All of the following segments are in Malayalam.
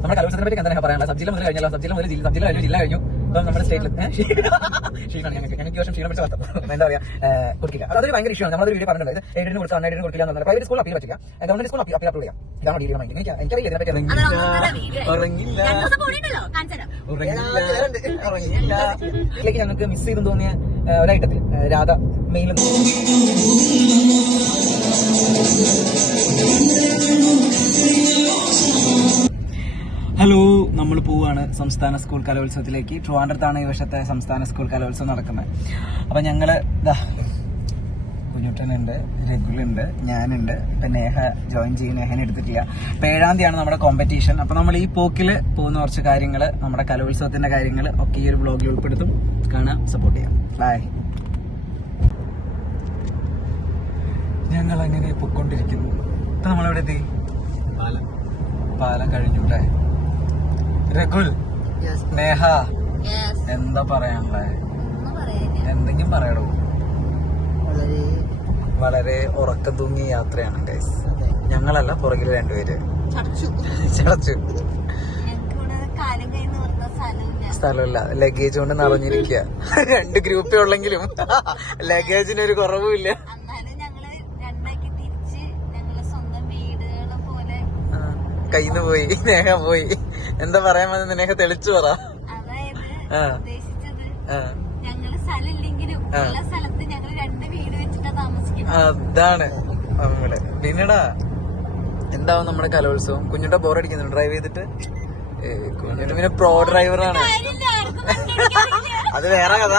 നമ്മുടെ കലോത്സവത്തിനെ പറ്റി എന്താ പറയാനുള്ളത്? സബ്ജില്ല മുതൽ കഴിഞ്ഞല്ലോ, സബ്ജില്ല മുതൽ ജില്ല കഴിഞ്ഞു. ഇപ്പം നമ്മുടെ സ്റ്റേറ്റിൽ ക്ഷീണമാണ് ഞങ്ങൾക്ക് ഈ വർഷം ക്ഷീണം പിടിച്ച വാർത്ത എന്താ പറയാ കൊടുക്കില്ല. അതൊരു ഭയങ്കര ഇഷ്യൂ ആണ്. നമ്മളൊരു വീഡിയോ പറഞ്ഞിട്ടുണ്ട്, എയ്ഡിന് കൊടുത്താൽ അണ്ണേഡിന് കൊടുക്കില്ല എന്നുള്ള. പ്രൈവറ്റ് സ്കൂൾ അപ്പീൽ വെച്ചില്ല, ഗവൺമെന്റ് സ്കൂൾ അപ്പീൽ അപ്ലോഡ് ചെയ്യാം. ഇതാണ് ഡീൽ മൈൻഡ്. എനിക്കറിയില്ല ഇതിനെപ്പറ്റി. ഇതിലേക്ക് ഞങ്ങൾക്ക് മിസ് ചെയ്തു തോന്നിയ ഒരൈറ്റത്തിൽ രാധ മെയിൻ ഹലോ, നമ്മൾ പോവാണ് സംസ്ഥാന സ്കൂൾ കലോത്സവത്തിലേക്ക്. ട്രിവാൻഡ്രത്താണ് ഈ വർഷത്തെ സംസ്ഥാന സ്കൂൾ കലോത്സവം നടക്കുന്നത്. അപ്പൊ ഞങ്ങള് കുഞ്ഞുട്ടനുണ്ട്, രഘുലുണ്ട്, ഞാനുണ്ട്. ഇപ്പൊ നേഹ ജോയിൻ ചെയ്യും. നേഹനെ എടുത്തിട്ടില്ല. ഇപ്പൊ 7-ാം തീയതിയാണ് നമ്മുടെ കോമ്പറ്റീഷൻ. അപ്പൊ നമ്മൾ ഈ പോക്കില് പോകുന്ന കുറച്ച് കാര്യങ്ങള്, നമ്മുടെ കലോത്സവത്തിന്റെ കാര്യങ്ങള് ഒക്കെ ഈ ഒരു ബ്ലോഗിൽ ഉൾപ്പെടുത്തും. കാണാം, സപ്പോർട്ട് ചെയ്യാം. ബൈ. ഞങ്ങൾ അങ്ങനെ പൊയ്ക്കൊണ്ടിരിക്കുന്നു. ഇപ്പൊ നമ്മളെവിടെ എത്തി? പാലം കഴിഞ്ഞു അല്ലേ? രഘുൽ, നേഹ, എന്താ പറയാനുള്ളേ? എന്തെങ്കിലും പറയണോ? വളരെ ഉറക്കം തൂങ്ങിയ യാത്രയാണ് ഗൈസ്. ഞങ്ങളല്ല, പുറകില് രണ്ടുപേര് ചടച്ചു. സ്ഥലമില്ല, ലഗേജ് കൊണ്ട് നിറഞ്ഞിരിക്കുക. 2 ഗ്രൂപ്പേ ഉള്ളെങ്കിലും ലഗേജിന് ഒരു കുറവുമില്ല. കയ്യിന്ന് പോയി, നേഹ പോയി. എന്താ പറയാൻ വന്നത്? നേഹ തെളിച്ചു പറ. അതാണ് നമ്മള്. പിന്നെടാ എന്താവും നമ്മുടെ കലോത്സവം? കുഞ്ഞുട്ട ബോറടിക്കുന്നുണ്ട് ഡ്രൈവ് ചെയ്തിട്ട്? കുഞ്ഞുട്ട പിന്നെ പ്രോ ഡ്രൈവറാണ്, അത് വേറെ കഥ.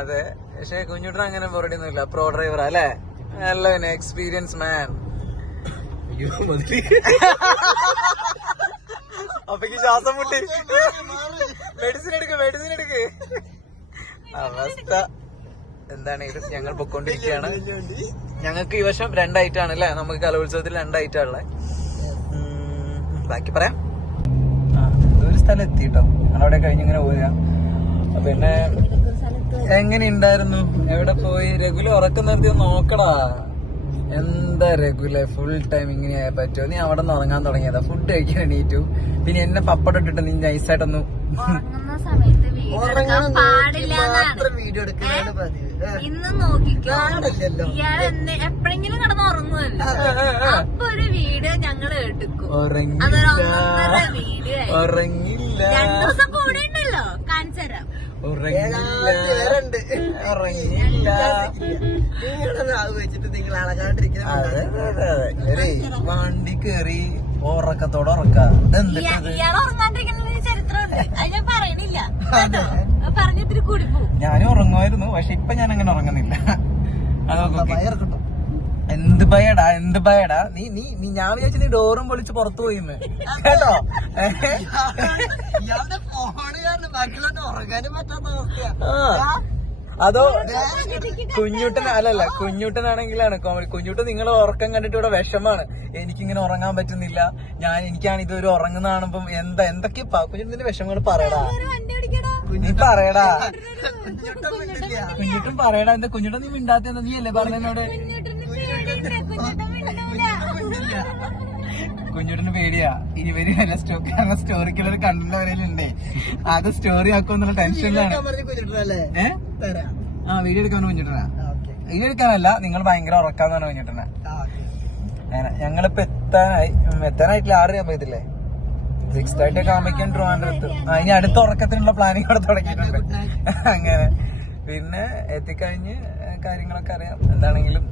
അതെ, പക്ഷെ കുഞ്ഞുട്ടൻ അങ്ങനെ ബോറടിയൊന്നുമില്ല. പ്രോ ഡ്രൈവറാ അല്ലേ? നല്ല എക്സ്പീരിയൻസ് മാൻ. അപ്പക്ക് ശ്വാസം മുട്ടി. മെഡിസിൻ എടുക്ക്. അവസ്ഥ എന്താണെങ്കിലും ഞങ്ങൾ പൊക്കോണ്ടിരിക്കുകയാണ്. ഞങ്ങൾക്ക് ഈ വർഷം 2 ഐറ്റാണ് അല്ലേ? നമുക്ക് കലോത്സവത്തിൽ 2 ഐറ്റാണുള്ളത്. ബാക്കി പറയാം. ഒരു സ്ഥലം എത്തിട്ടോ, ഞങ്ങളവിടെ കഴിഞ്ഞിങ്ങനെ പോരാ. പിന്നെ എങ്ങനെ ഉണ്ടായിരുന്നു? എവിടെ പോയി? രഘുല ഉറക്കം നിർത്തി നോക്കടാ. എന്താ രഘുലെ ഫുൾ ടൈം ഇങ്ങനെയാ പറ്റുമോ? നീ അവിടെ നിന്ന് ഉറങ്ങാൻ തുടങ്ങിയതാ, ഫുഡ് കഴിക്കാൻ എണീറ്റു. പിന്നെ എന്നെ പപ്പടം ഇട്ടിട്ട് നീ നൈസായിട്ടൊന്ന് ഇന്ന് നോക്കിക്കോ, ഇയാൾ എപ്പോഴെങ്കിലും കിടന്ന് ഉറങ്ങുമല്ലോ, അപ്പൊ ഒരു വീഡിയോ ഞങ്ങൾ എടുക്കും. അതൊരു വീഡിയോ 2 ദിവസം കൂടെ ഉണ്ടല്ലോ, കാണിച്ചു തരാം. വണ്ടി കേറി ഉറക്കത്തോടെ ഉറക്കാം. ഇയാൾ ഉറങ്ങാണ്ടിരിക്കുന്ന ചരിത്രമുണ്ട്, അത് ഞാൻ പറയണില്ല, പറഞ്ഞിത്തിരി കൂടി പോകും. ഞാനും ഉറങ്ങുമായിരുന്നു, പക്ഷെ ഇപ്പൊ ഞാൻ അങ്ങനെ ഉറങ്ങുന്നില്ല. എന്ത് ഭയടാ നീ ഞാൻ വിചാരിച്ചു നീ ഡോറും പൊളിച്ച് പുറത്തു പോയിന്ന് കേട്ടോ. അതോ കുഞ്ഞുട്ടനാണെങ്കിലാണ് കോമഡി. കുഞ്ഞുട്ടൻ നിങ്ങൾ ഉറക്കം കണ്ടിട്ട് ഇവിടെ വിഷമാണ്. എനിക്കിങ്ങനെ ഉറങ്ങാൻ പറ്റുന്നില്ല, എനിക്കാണ് ഇതൊരു ഉറങ്ങുന്ന കാണുമ്പം എന്തൊക്കെയാ കുഞ്ഞുട്ടന്റെ വിഷമങ്ങൾ പറയടാ. നീ പറയടാ, കുഞ്ഞുട്ടൻ പറയടാ. എന്താ കുഞ്ഞുട്ടൻ നീ മിണ്ടാത്ത? നീ അല്ലേ പറഞ്ഞോട്? കുഞ്ഞുട്ടന് പേടിയാ ഇവര് വല്ല സ്റ്റോറിക്കുള്ള കണ്ടന്റ് വരലുണ്ടേ, അത് സ്റ്റോറി ആക്കുമെന്നുള്ള ടെൻഷനിലാണ്. വീഡിയോ എടുക്കാൻ കുഞ്ഞുട്ടനാ? വീഡിയോ എടുക്കാനല്ല, നിങ്ങൾ ഭയങ്കര ഉറക്കാന്നാണ് കുഞ്ഞുട്ടനെ. ഞങ്ങളിപ്പോ എത്താനായിട്ടില്ല. 6 ആകുമ്പോഴത്തില്ലേ 6:30 ഒക്കെ ആകുമ്പോഴേക്കും ട്രിവാൻഡ്രത്ത്. ഇനി അടുത്ത ഉറക്കത്തിനുള്ള പ്ലാനിങ് അവിടെ തുടങ്ങിയിട്ടുണ്ട്. അങ്ങനെ പിന്നെ എത്തിക്കഴിഞ്ഞ് കാര്യങ്ങളൊക്കെ അറിയാം. എന്താണെങ്കിലും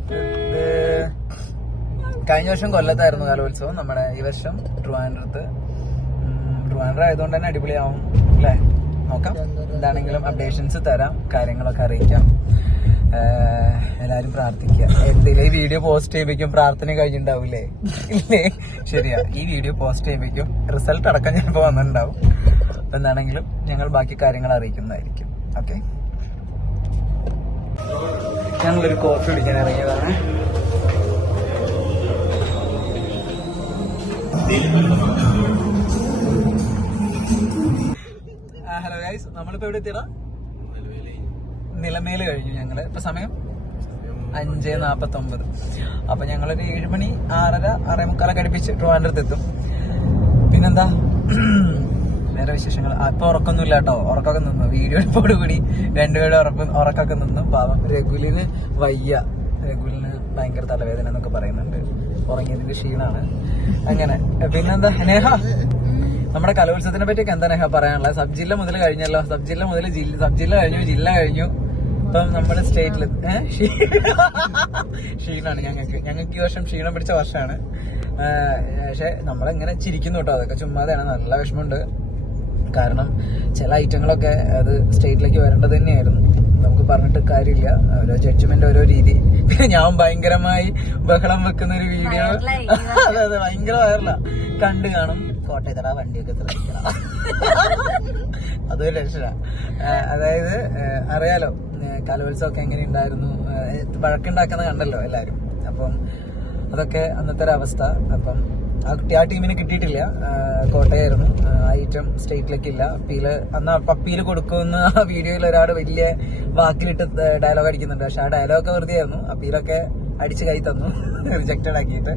കഴിഞ്ഞ വർഷം കൊല്ലത്തായിരുന്നു കലോത്സവം, നമ്മുടെ ഈ വർഷം ട്രിവാൻഡ്രത്ത്. ട്രിവാൻഡ്രം ആയതുകൊണ്ട് തന്നെ അടിപൊളിയാവും അല്ലേ? നോക്കാം. എന്താണെങ്കിലും അപ്ഡേഷൻസ് തരാം, കാര്യങ്ങളൊക്കെ അറിയിക്കാം. എല്ലാരും പ്രാർത്ഥിക്കുക. എന്തെങ്കിലും ഈ വീഡിയോ പോസ്റ്റ് ചെയ്യുമ്പോഴേക്കും പ്രാർത്ഥന കഴിഞ്ഞിട്ടുണ്ടാവൂലേ? ഇല്ലേ? ശരിയാ, ഈ വീഡിയോ പോസ്റ്റ് ചെയ്യുമ്പോഴേക്കും റിസൾട്ട് അടക്കം ചിലപ്പോ വന്നിട്ടുണ്ടാവും. അപ്പൊ എന്താണെങ്കിലും ഞങ്ങൾ ബാക്കി കാര്യങ്ങൾ അറിയിക്കുന്നതായിരിക്കും. ഓക്കെ, ഞങ്ങളൊരു കോഫി കുടിക്കാൻ ഇറങ്ങിയതാണ്. ഹലോ ഗൈസ്, നമ്മളിപ്പോ എവിടെ എത്തിയടാ? നിലമേല് കഴിഞ്ഞു ഞങ്ങള്. ഇപ്പൊ സമയം 5:49. അപ്പൊ ഞങ്ങളൊരു 7 മണി 6:30 6:45 അടുപ്പിച്ച് ട്രിവാൻഡ്രത്ത് എത്തും. പിന്നെന്താ വേറെ വിശേഷങ്ങൾ? അപ്പൊ ഉറക്കൊന്നുമില്ല കേട്ടോ, ഉറക്കൊക്കെ നിന്നു. വീഡിയോ എടുപ്പോട് കൂടി രണ്ടുപേരുടെ ഉറക്കൊക്കെ നിന്നു. പാവം രഘുലിന് വയ്യ, രഘുലിന് ഭയങ്കര തലവേദന എന്നൊക്കെ പറയുന്നുണ്ട്, ഉറങ്ങിയതിന്റെ ക്ഷീണാണ്. അങ്ങനെ പിന്നെന്താ നേഹ, നമ്മുടെ കലോത്സവത്തിനെ പറ്റിയൊക്കെ എന്താ നേഹ പറയാനുള്ളത്? സബ് ജില്ല മുതൽ കഴിഞ്ഞല്ലോ, സബ് ജില്ല മുതൽ സബ് ജില്ല കഴിഞ്ഞു, ജില്ല കഴിഞ്ഞു, ഇപ്പം നമ്മുടെ സ്റ്റേറ്റില് ക്ഷീണാണ് ഞങ്ങൾക്ക് ഈ വർഷം ക്ഷീണം പിടിച്ച വർഷമാണ്. പക്ഷെ നമ്മളെങ്ങനെ ചിരിക്കുന്നു കേട്ടോ, അതൊക്കെ ചുമ്മാതെയാണ്. നല്ല വിഷമമുണ്ട്, കാരണം ചില ഐറ്റങ്ങളൊക്കെ അത് സ്റ്റേറ്റിലേക്ക് വരേണ്ടത് തന്നെയായിരുന്നു. നമുക്ക് പറഞ്ഞിട്ട് കാര്യമില്ല, ഓരോ ജഡ്ജ്മെന്റ് ഓരോ രീതി. പിന്നെ ഞാൻ ഭയങ്കരമായി ബഹളം വെക്കുന്ന ഒരു വീഡിയോ, അതെ അതെ ഭയങ്കര വൈറലാ, കണ്ടു കാണും. കോട്ടയത്തട വണ്ടിയൊക്കെ ശ്രമിക്കണം, അതൊരു രക്ഷ. അതായത് അറിയാലോ കലോത്സവമൊക്കെ എങ്ങനെ ഉണ്ടായിരുന്നു, വഴക്കുണ്ടാക്കുന്ന കണ്ടല്ലോ എല്ലാരും. അപ്പം അതൊക്കെ അന്നത്തെ ഒരു അവസ്ഥ. അപ്പം ആ ടീമിന് കിട്ടിയിട്ടില്ല, കോട്ടയായിരുന്നു. ഐറ്റം സ്റ്റേറ്റിലേക്കില്ല. അപ്പീല് കൊടുക്കുമെന്ന് ആ വീഡിയോയിൽ ഒരാൾ വലിയ വാക്കിലിട്ട് ഡയലോഗ് അടിക്കുന്നുണ്ട്. പക്ഷെ ആ ഡയലോഗൊക്കെ വെറുതെ ആയിരുന്നു. അപ്പീലൊക്കെ അടിച്ച് കൈ തന്നു, റിജക്റ്റഡ് ആക്കിയിട്ട്.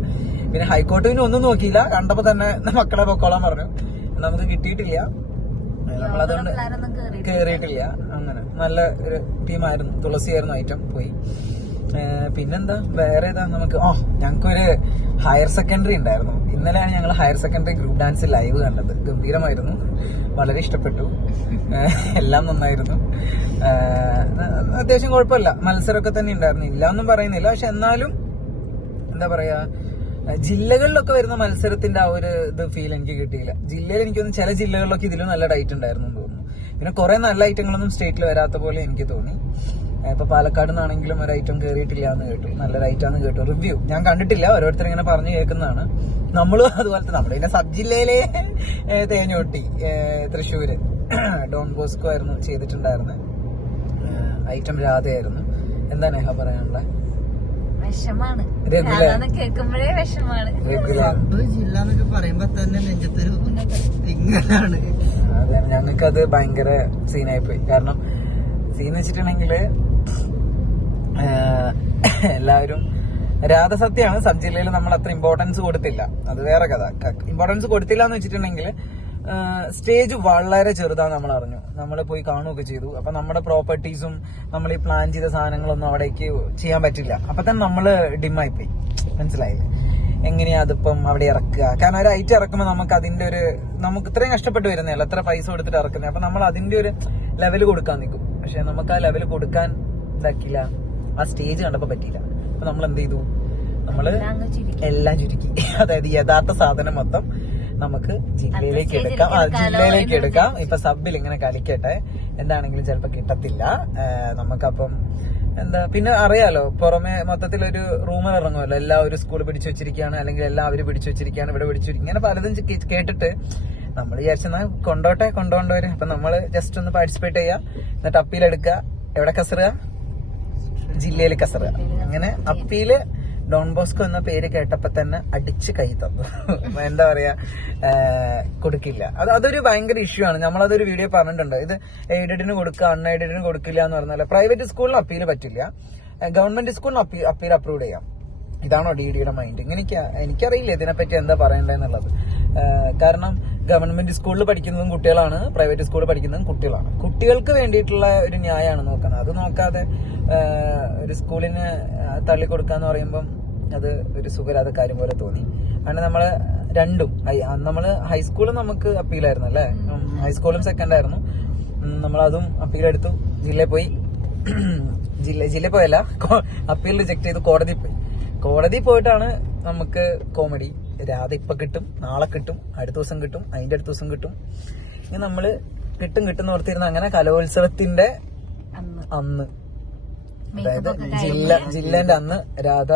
പിന്നെ ഹൈക്കോടതിന് ഒന്നും നോക്കിയില്ല, കണ്ടപ്പോ തന്നെ മക്കളെ പൊക്കോളാൻ പറഞ്ഞു. നമുക്ക് കിട്ടിയിട്ടില്ല, നമ്മളതുകൊണ്ട് കേറിയിട്ടില്ല. അങ്ങനെ നല്ല ഒരു ടീമായിരുന്നു. തുളസിയായിരുന്നു ഐറ്റം, പോയി. പിന്നെന്താ വേറെ ഏതാ നമുക്ക്? ഞങ്ങൾക്കൊരു ഹയർ സെക്കൻഡറി ഉണ്ടായിരുന്നു. ഇന്നലെയാണ് ഞങ്ങൾ higher secondary group dance live കണ്ടത്. ഗംഭീരമായിരുന്നു, വളരെ ഇഷ്ടപ്പെട്ടു, എല്ലാം നന്നായിരുന്നു. അത്യാവശ്യം കുഴപ്പമില്ല, മത്സരമൊക്കെ തന്നെ ഉണ്ടായിരുന്നു, ഇല്ല ഒന്നും പറയുന്നില്ല. പക്ഷെ എന്നാലും എന്താ പറയാ, ജില്ലകളിലൊക്കെ വരുന്ന മത്സരത്തിന്റെ ആ ഒരു ഇത് ഫീൽ എനിക്ക് കിട്ടിയില്ല. ജില്ലയിൽ എനിക്കൊന്നും ചില ജില്ലകളിലൊക്കെ ഇതിലും നല്ല ഡൈറ്റ് ഉണ്ടായിരുന്നു എന്ന് തോന്നുന്നു. പിന്നെ കുറെ നല്ല ഐറ്റങ്ങളൊന്നും സ്റ്റേറ്റിൽ വരാത്ത പോലെ എനിക്ക് തോന്നി. ഇപ്പൊ പാലക്കാട് നിന്നാണെങ്കിലും ഒരു ഐറ്റം കയറിയിട്ടില്ല എന്ന് കേട്ടു, നല്ലൊരു ഐറ്റം കേട്ടു. റിവ്യൂ ഞാൻ കണ്ടിട്ടില്ല, ഓരോരുത്തർ ഇങ്ങനെ പറഞ്ഞു കേൾക്കുന്നതാണ്. നമ്മളും അതുപോലത്തെ നമ്മൾ പിന്നെ സബ് ജില്ലയിലെ തേഞ്ഞോട്ടി തൃശ്ശൂര് ഡോൺ ബോസ്കോ ആയിരുന്നു ചെയ്തിട്ടുണ്ടായിരുന്നത്. ഐറ്റം രാധയായിരുന്നു. എന്താ നേഹ പറയാനുള്ള? വിഷമാണ് കേൾക്കുമ്പോഴേ വിഷമാണ്. ജില്ല എന്നൊക്കെ പറയുമ്പോ തന്നെ നെഞ്ചത്തൊരു തിങ്ങലാണ്. അതെ, ഞങ്ങൾക്കത് ഭയങ്കര സീനായി പോയി. കാരണം സീൻ വെച്ചിട്ടുണ്ടെങ്കില് എല്ലാവരും രാധസത്യമാണ്. സബ് ജില്ലയിൽ നമ്മൾ അത്ര ഇമ്പോർട്ടൻസ് കൊടുത്തില്ല, അത് വേറെ കഥ. ഇമ്പോർട്ടൻസ് കൊടുത്തില്ല എന്ന് വെച്ചിട്ടുണ്ടെങ്കിൽ സ്റ്റേജ് വളരെ ചെറുതാന്ന് നമ്മൾ അറിഞ്ഞു. നമ്മൾ പോയി കാണുകയൊക്കെ ചെയ്തു. അപ്പൊ നമ്മുടെ പ്രോപ്പർട്ടീസും നമ്മൾ ഈ പ്ലാൻ ചെയ്ത സാധനങ്ങളൊന്നും അവിടേക്ക് ചെയ്യാൻ പറ്റില്ല. അപ്പൊ തന്നെ നമ്മള് ഡിമ്മായി പോയി, മനസ്സിലായില്ലേ? എങ്ങനെയാ അതിപ്പം അവിടെ ഇറക്കുക? കാരണം ഒരു ഐറ്റം ഇറക്കുമ്പോൾ നമുക്ക് അതിന്റെ ഒരു, നമുക്ക് ഇത്രയും കഷ്ടപ്പെട്ട് വരുന്നതല്ല, എത്ര പൈസ കൊടുത്തിട്ട് ഇറക്കുന്നത്. അപ്പൊ നമ്മൾ അതിന്റെ ഒരു ലെവല് കൊടുക്കാൻ നിൽക്കും. പക്ഷെ നമുക്ക് ആ ലെവല് കൊടുക്കാൻ ഇതാക്കില്ല, ആ സ്റ്റേജ് കണ്ടപ്പോ പറ്റിയില്ല. അപ്പൊ നമ്മൾ എന്ത് ചെയ്തു? നമ്മള് എല്ലാം ചുരുക്കി. അതായത് യഥാർത്ഥ സാധനം മൊത്തം നമുക്ക് ജില്ലയിലേക്ക് എടുക്കാം. ഇപ്പൊ സബിൽ ഇങ്ങനെ കളിക്കട്ടെ, എന്താണെങ്കിലും ചിലപ്പോ കിട്ടത്തില്ല നമുക്കപ്പം. എന്താ പിന്നെ അറിയാലോ, പുറമെ മൊത്തത്തിലൊരു റൂമർ ഇറങ്ങുമല്ലോ, എല്ലാ ഒരു സ്കൂൾ പിടിച്ചു വെച്ചിരിക്കുകയാണ്, അല്ലെങ്കിൽ എല്ലാവരും പിടിച്ചു വെച്ചിരിക്കുകയാണ്, ഇവിടെ പിടിച്ചു, ഇങ്ങനെ പലതും കേട്ടിട്ട് നമ്മൾ വിചാരിച്ചെന്നാ കൊണ്ടോണ്ടവര്. അപ്പൊ നമ്മള് ജസ്റ്റ് ഒന്ന് പാർട്ടിസിപ്പേറ്റ് ചെയ്യാം, എന്നിട്ട് അപ്പീലെടുക്കുക. എവിടെ കസറുക? ജില്ലയിൽ കസറുക. അങ്ങനെ അപ്പീല് ഡോൺ ബോസ്കോ എന്ന പേര് കേട്ടപ്പോ തന്നെ അടിച്ച് കൈ തന്നു. എന്താ പറയാ, കൊടുക്കില്ല. അതൊരു ഭയങ്കര ഇഷ്യൂ ആണ്. നമ്മളതൊരു വീഡിയോ പറഞ്ഞിട്ടുണ്ട്. ഇത് എയ്ഡഡിന് കൊടുക്കുക, അൺഎയ്ഡഡിന് കൊടുക്കില്ല എന്ന് പറഞ്ഞാൽ പ്രൈവറ്റ് സ്കൂളിന് അപ്പീല് പറ്റില്ല, ഗവൺമെന്റ് സ്കൂളിന് അപ്പീൽ അപ്രൂവ് ചെയ്യാം. ഇതാണോ ഡിയുടെ മൈൻഡ്? എനിക്കറിയില്ല ഇതിനെപ്പറ്റി എന്താ പറയണ്ടെന്നുള്ളത്. കാരണം ഗവൺമെന്റ് സ്കൂളിൽ പഠിക്കുന്നതും കുട്ടികളാണ്, പ്രൈവറ്റ് സ്കൂളിൽ പഠിക്കുന്നതും കുട്ടികളാണ്. കുട്ടികൾക്ക് വേണ്ടിയിട്ടുള്ള ഒരു ന്യായമാണ് നോക്കുന്നത്. അത് നോക്കാതെ ഒരു സ്കൂളിന് തള്ളിക്കൊടുക്കാന്ന് പറയുമ്പം അത് ഒരു സുഖരാത കാര്യം പോലെ തോന്നി. കാരണം നമ്മള് രണ്ടും, നമ്മള് ഹൈസ്കൂളും നമുക്ക് അപ്പീലായിരുന്നു അല്ലേ, ഹൈസ്കൂളും സെക്കൻഡ് ആയിരുന്നു. നമ്മളതും അപ്പീലെടുത്തു, ജില്ലയിൽ പോയി. ജില്ലയിൽ പോയല്ല, അപ്പീൽ റിജക്ട് ചെയ്ത് കോടതി പോയിട്ടാണ് നമുക്ക് കോമഡി. രാധ ഇപ്പൊ കിട്ടും, നാളെ കിട്ടും, അടുത്ത ദിവസം കിട്ടും, അതിന്റെ അടുത്ത ദിവസം കിട്ടും. ഇങ്ങനെ നമ്മള് കിട്ടും ഓർത്തിരുന്ന അങ്ങനെ കലോത്സവത്തിന്റെ അന്ന്, അതായത് ജില്ലേന്റെ അന്ന് രാധ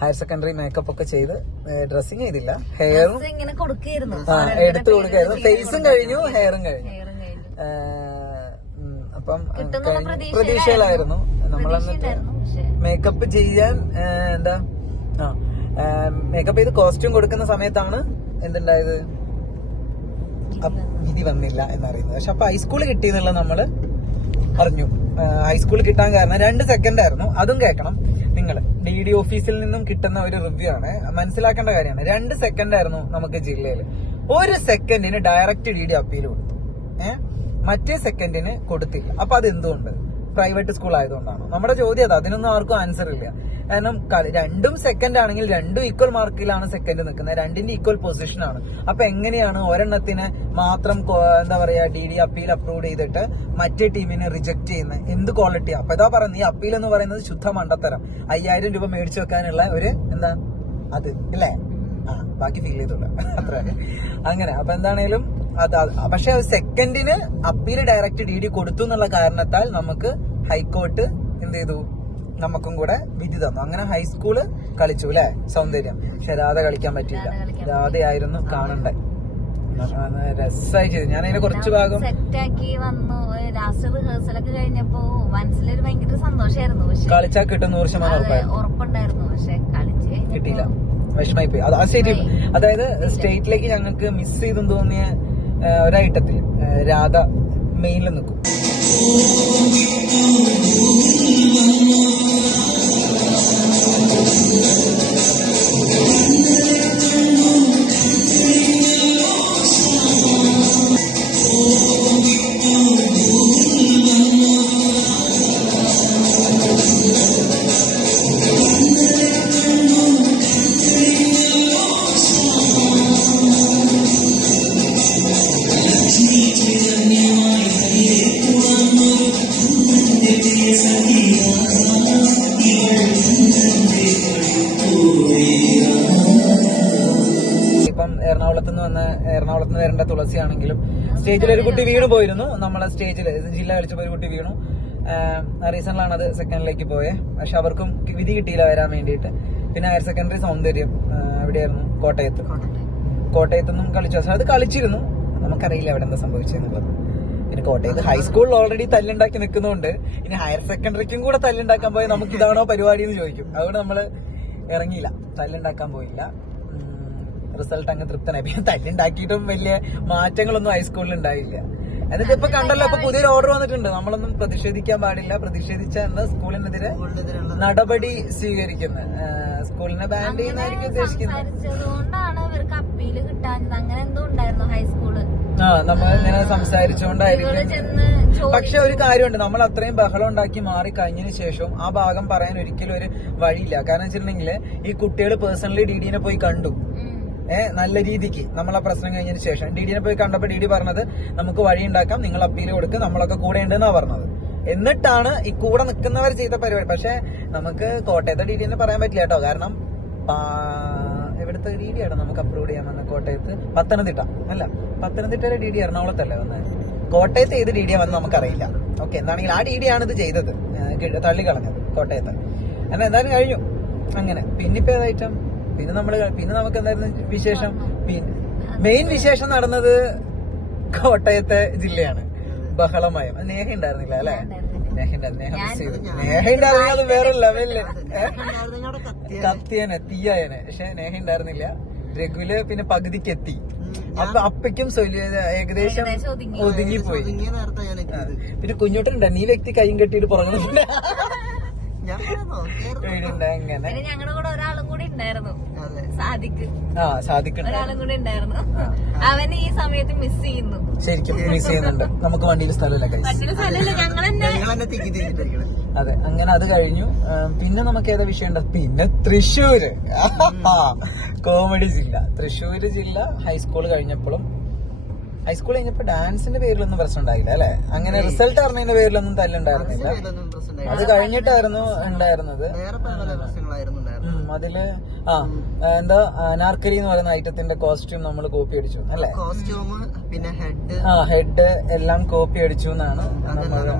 ഹയർ സെക്കൻഡറി മേക്കപ്പ് ഒക്കെ ചെയ്ത്, ഡ്രസ്സിങ് ചെയ്തില്ല, ഹെയറും എടുത്തു കൊടുക്കായിരുന്നു. ഫേസും കഴിഞ്ഞു, ഹെയറും കഴിഞ്ഞു. അപ്പം പ്രതീക്ഷയിലായിരുന്നു നമ്മളെന്നിട്ട് മേക്കപ്പ് ചെയ്യാൻ. എന്താ മേക്കപ്പ് ചെയ്ത് കോസ്റ്റ്യൂം കൊടുക്കുന്ന സമയത്താണ് എന്തുണ്ടായത്, വിധി വന്നില്ല എന്നറിയുന്നത്. പക്ഷെ അപ്പൊ ഹൈസ്കൂള് കിട്ടിയെന്നുള്ളത് നമ്മള് അറിഞ്ഞു. ഹൈസ്കൂള് കിട്ടാൻ കാരണം 2 സെക്കൻഡ് ആയിരുന്നു. അതും കേൾക്കണം നിങ്ങൾ. DD ഓഫീസിൽ നിന്നും കിട്ടുന്ന ഒരു റിവ്യൂ ആണ്, മനസ്സിലാക്കേണ്ട കാര്യമാണ്. 2 സെക്കൻഡ് ആയിരുന്നു നമുക്ക് ജില്ലയിൽ. ഒരു സെക്കൻഡിന് ഡയറക്റ്റ് DD അപ്പീൽ കൊടുത്തു. മറ്റേ സെക്കൻഡിന് കൊടുത്തില്ല. അപ്പൊ അത് എന്തുകൊണ്ട്? പ്രൈവറ്റ് സ്കൂൾ ആയതുകൊണ്ടാണ്. നമ്മുടെ ചോദ്യം അത്. അതിനൊന്നും ആർക്കും ആൻസർ ഇല്ല. കാരണം രണ്ടും സെക്കൻഡ് ആണെങ്കിൽ രണ്ടും ഈക്വൽ മാർക്കിലാണ് സെക്കൻഡ് നിൽക്കുന്നത്, രണ്ടിന്റെ ഈക്വൽ പൊസിഷൻ ആണ്. അപ്പൊ എങ്ങനെയാണ് ഒരെണ്ണത്തിന് മാത്രം എന്താ പറയാ DD അപ്പീൽ അപ്രൂവ് ചെയ്തിട്ട് മറ്റേ ടീമിനെ റിജക്ട് ചെയ്യുന്നത്? എന്ത് ക്വാളിറ്റി? അപ്പൊ ഇതാ പറയുന്നത്, ഈ അപ്പീൽ എന്ന് പറയുന്നത് ശുദ്ധ മണ്ടത്തരം. 5000 രൂപ മേടിച്ചു വെക്കാനുള്ള ഒരു എന്താ അത് അല്ലേ? ബാക്കി ഫീൽ ചെയ്തോളൂ അത്ര അങ്ങനെ. അപ്പൊ എന്താണേലും അത് പക്ഷെ സെക്കൻഡിന് അപ്പീൽ ഡയറക്റ്റ് DD കൊടുത്തു എന്നുള്ള കാരണത്താൽ നമുക്ക് ഹൈക്കോർട്ട് എന്ത് ചെയ്തു? നമുക്കും കൂടെ വിധി തന്നു. അങ്ങനെ ഹൈസ്കൂള് കളിച്ചു അല്ലെ? സൗന്ദര്യം. പക്ഷെ രാധ കളിക്കാൻ പറ്റിയില്ല. രാധയായിരുന്നു കാണണ്ടേ. രസമായി ചെയ്തു. ഞാൻ അതിന്റെ കുറച്ച് ഭാഗം സെറ്റാക്കി വന്നു. ലാസ്റ്റ് റിഹേഴ്സൽ ഒക്കെ കഴിഞ്ഞപ്പോ മനസ്സിലൊരു ഭയങ്കര സന്തോഷമായിരുന്നു. പക്ഷെ കളിച്ചാൽ കിട്ടും 100% ഉറപ്പുണ്ടായിരുന്നു. പക്ഷെ കളിച്ച് കിട്ടിയില്ല. വിഷമായി പോയി. അത് ആ സ്റ്റേറ്റ്, അതായത് സ്റ്റേറ്റിലേക്ക് ഞങ്ങൾക്ക് മിസ് ചെയ്തെന്ന് തോന്നിയ ഒരൈറ്റത്തിൽ രാധ മെയിനിൽ നിൽക്കും. എറണാകുളത്ത് നിന്ന് വരേണ്ട തുളസി ആണെങ്കിലും സ്റ്റേജിൽ ഒരു കുട്ടി വീണു പോയിരുന്നു. നമ്മളെ സ്റ്റേജിൽ ജില്ല കളിച്ചപ്പോ ഒരു കുട്ടി വീണു. റീസണിലാണ് അത് സെക്കൻഡിലേക്ക് പോയത്. പക്ഷെ അവർക്കും വിധി കിട്ടിയില്ല വരാൻ വേണ്ടിയിട്ട്. പിന്നെ ഹയർ സെക്കൻഡറി സൗന്ദര്യം എവിടെയായിരുന്നു? കോട്ടയത്തുനിന്നും കളിച്ചു. പക്ഷെ അത് കളിച്ചിരുന്നു. നമുക്കറിയില്ല അവിടെ എന്താ സംഭവിച്ചെന്നുള്ളത്. പിന്നെ കോട്ടയത്ത് ഹൈസ്കൂളിൽ ഓൾറെഡി തല്ലുണ്ടാക്കി നിൽക്കുന്നതുകൊണ്ട് ഇനി ഹയർ സെക്കൻഡറിക്കും കൂടെ തല്ലുണ്ടാക്കാൻ പോയാൽ നമുക്ക് ഇതാണോ പരിപാടി എന്ന് ചോദിക്കും. അതുകൊണ്ട് നമ്മള് ഇറങ്ങിയില്ല, തല്ലുണ്ടാക്കാൻ പോയില്ല. റിസൾട്ട് അങ്ങ് തൃപ്തനായി. പിന്നെ തല്ലുണ്ടാക്കിയിട്ടും വലിയ മാറ്റങ്ങളൊന്നും ഹൈസ്കൂളിൽ ഉണ്ടായില്ല. എന്നിട്ട് ഇപ്പൊ കണ്ടല്ലോ, ഇപ്പൊ പുതിയൊരു ഓർഡർ വന്നിട്ടുണ്ട്. നമ്മളൊന്നും പ്രതിഷേധിക്കാൻ പാടില്ല. പ്രതിഷേധിച്ച എന്താ സ്കൂളിനെതിരെ നടപടി സ്വീകരിക്കുന്നത്. സ്കൂളിനെ ബാൻ ചെയ്യുന്നതായിരിക്കും ഉദ്ദേശിക്കുന്നത്. നമ്മൾ ഇങ്ങനെ സംസാരിച്ചുകൊണ്ടായിരിക്കും. പക്ഷെ ഒരു കാര്യമുണ്ട്, നമ്മൾ അത്രയും ബഹളം ഉണ്ടാക്കി മാറി കഴിഞ്ഞതിന് ശേഷം ആ ഭാഗം പറയാൻ ഒരിക്കലും ഒരു വഴിയില്ല. കാരണം വെച്ചിട്ടുണ്ടെങ്കിൽ ഈ കുട്ടികൾ പേഴ്സണലി DDനെ പോയി കണ്ടു. നല്ല രീതിക്ക് നമ്മൾ ആ പ്രശ്നം കഴിഞ്ഞതിന് ശേഷം DDനെ പോയി കണ്ടപ്പോ DD പറഞ്ഞത് നമുക്ക് വഴി ഉണ്ടാക്കാം, നിങ്ങൾ അപ്പീൽ കൊടുക്കുക, നമ്മളൊക്കെ കൂടെ ഉണ്ടെന്നാ പറഞ്ഞത്. എന്നിട്ടാണ് ഈ കൂടെ നിൽക്കുന്നവർ ചെയ്ത പരിപാടി. പക്ഷെ നമുക്ക് കോട്ടയത്തെ DDനെ പറയാൻ പറ്റില്ല കേട്ടോ. കാരണം ഇവിടുത്തെ DDയാണ് നമുക്ക് അപ്രൂവ് ചെയ്യാൻ വന്നത്. കോട്ടയത്ത് പത്തനംതിട്ടയിലെ DD എറണാകുളത്തല്ലേ വന്നത്. കോട്ടയത്ത് ഏത് DD വന്ന് നമുക്കറിയില്ല. ഓക്കെ, എന്താണെങ്കിലും ആ DDയാണ് ഇത് ചെയ്തത്, തള്ളിക്കളഞ്ഞത് കോട്ടയത്ത്. അങ്ങനെ എന്തായാലും കഴിഞ്ഞു. അങ്ങനെ പിന്നിപ്പോ ഏതായിട്ടും പിന്നെ നമുക്ക് എന്തായിരുന്നു വിശേഷം? മെയിൻ വിശേഷം നടന്നത് കോട്ടയത്തെ ജില്ലയാണ്. ബഹളമയം. നേഹ ഉണ്ടായിരുന്നില്ല അല്ലെ? നേഹ മിസ് ചെയ്തു. നേഹ ഉണ്ടായിരുന്നെങ്കിൽ അത് വേറെ ലെവലില് കത്തിയനെ, തീയായനെ. പക്ഷെ നേഹ ഉണ്ടായിരുന്നില്ല. രഘുല് പിന്നെ പകുതിക്ക് എത്തി. അപ്പയ്ക്കും ഏകദേശം ഒതുങ്ങിപ്പോയി. പിന്നെ കുഞ്ഞോട്ടുണ്ടാ, നീ വ്യക്തി കൈയും കെട്ടിയിട്ട് പുറകുന്നുണ്ട്. അങ്ങനെ ഞങ്ങളുടെ കൂടെ ഒരാളും കൂടി ഉണ്ടായിരുന്നു, സാദിഖ്. ഒരാളും കൂടി ഉണ്ടായിരുന്നു. അവന് ഈ സമയത്ത് മിസ് ചെയ്യുന്നു. ശരിക്കും മിസ് ചെയ്യുന്നുണ്ട്. നമുക്ക് വണ്ടിയിൽ സ്ഥലമില്ല, അതെ. അങ്ങനെ അത് കഴിഞ്ഞു. പിന്നെ നമുക്ക് ഏതാ വിഷയം ഉണ്ട്? പിന്നെ തൃശ്ശൂര് കോമഡി ജില്ല. തൃശ്ശൂര് ജില്ല ഹൈസ്കൂൾ കഴിഞ്ഞപ്പോഴും ഹൈസ്കൂൾ കഴിഞ്ഞപ്പോ ഡാൻസിന്റെ പേരിലൊന്നും പ്രശ്നം ഉണ്ടായില്ല അല്ലെ? അങ്ങനെ റിസൾട്ട് അറിഞ്ഞതിന്റെ പേരിലൊന്നും തല്ലുണ്ടായിരുന്നില്ല. അത് കഴിഞ്ഞിട്ടായിരുന്നു ഉണ്ടായിരുന്നത്. അതില് എന്താ നാർക്കലി എന്ന് പറയുന്ന ഐറ്റത്തിന്റെ കോസ്റ്റ്യൂം നമ്മൾ കോപ്പി അടിച്ചു അല്ലെ? ഹെഡ് എല്ലാം കോപ്പി അടിച്ചു എന്നാണ്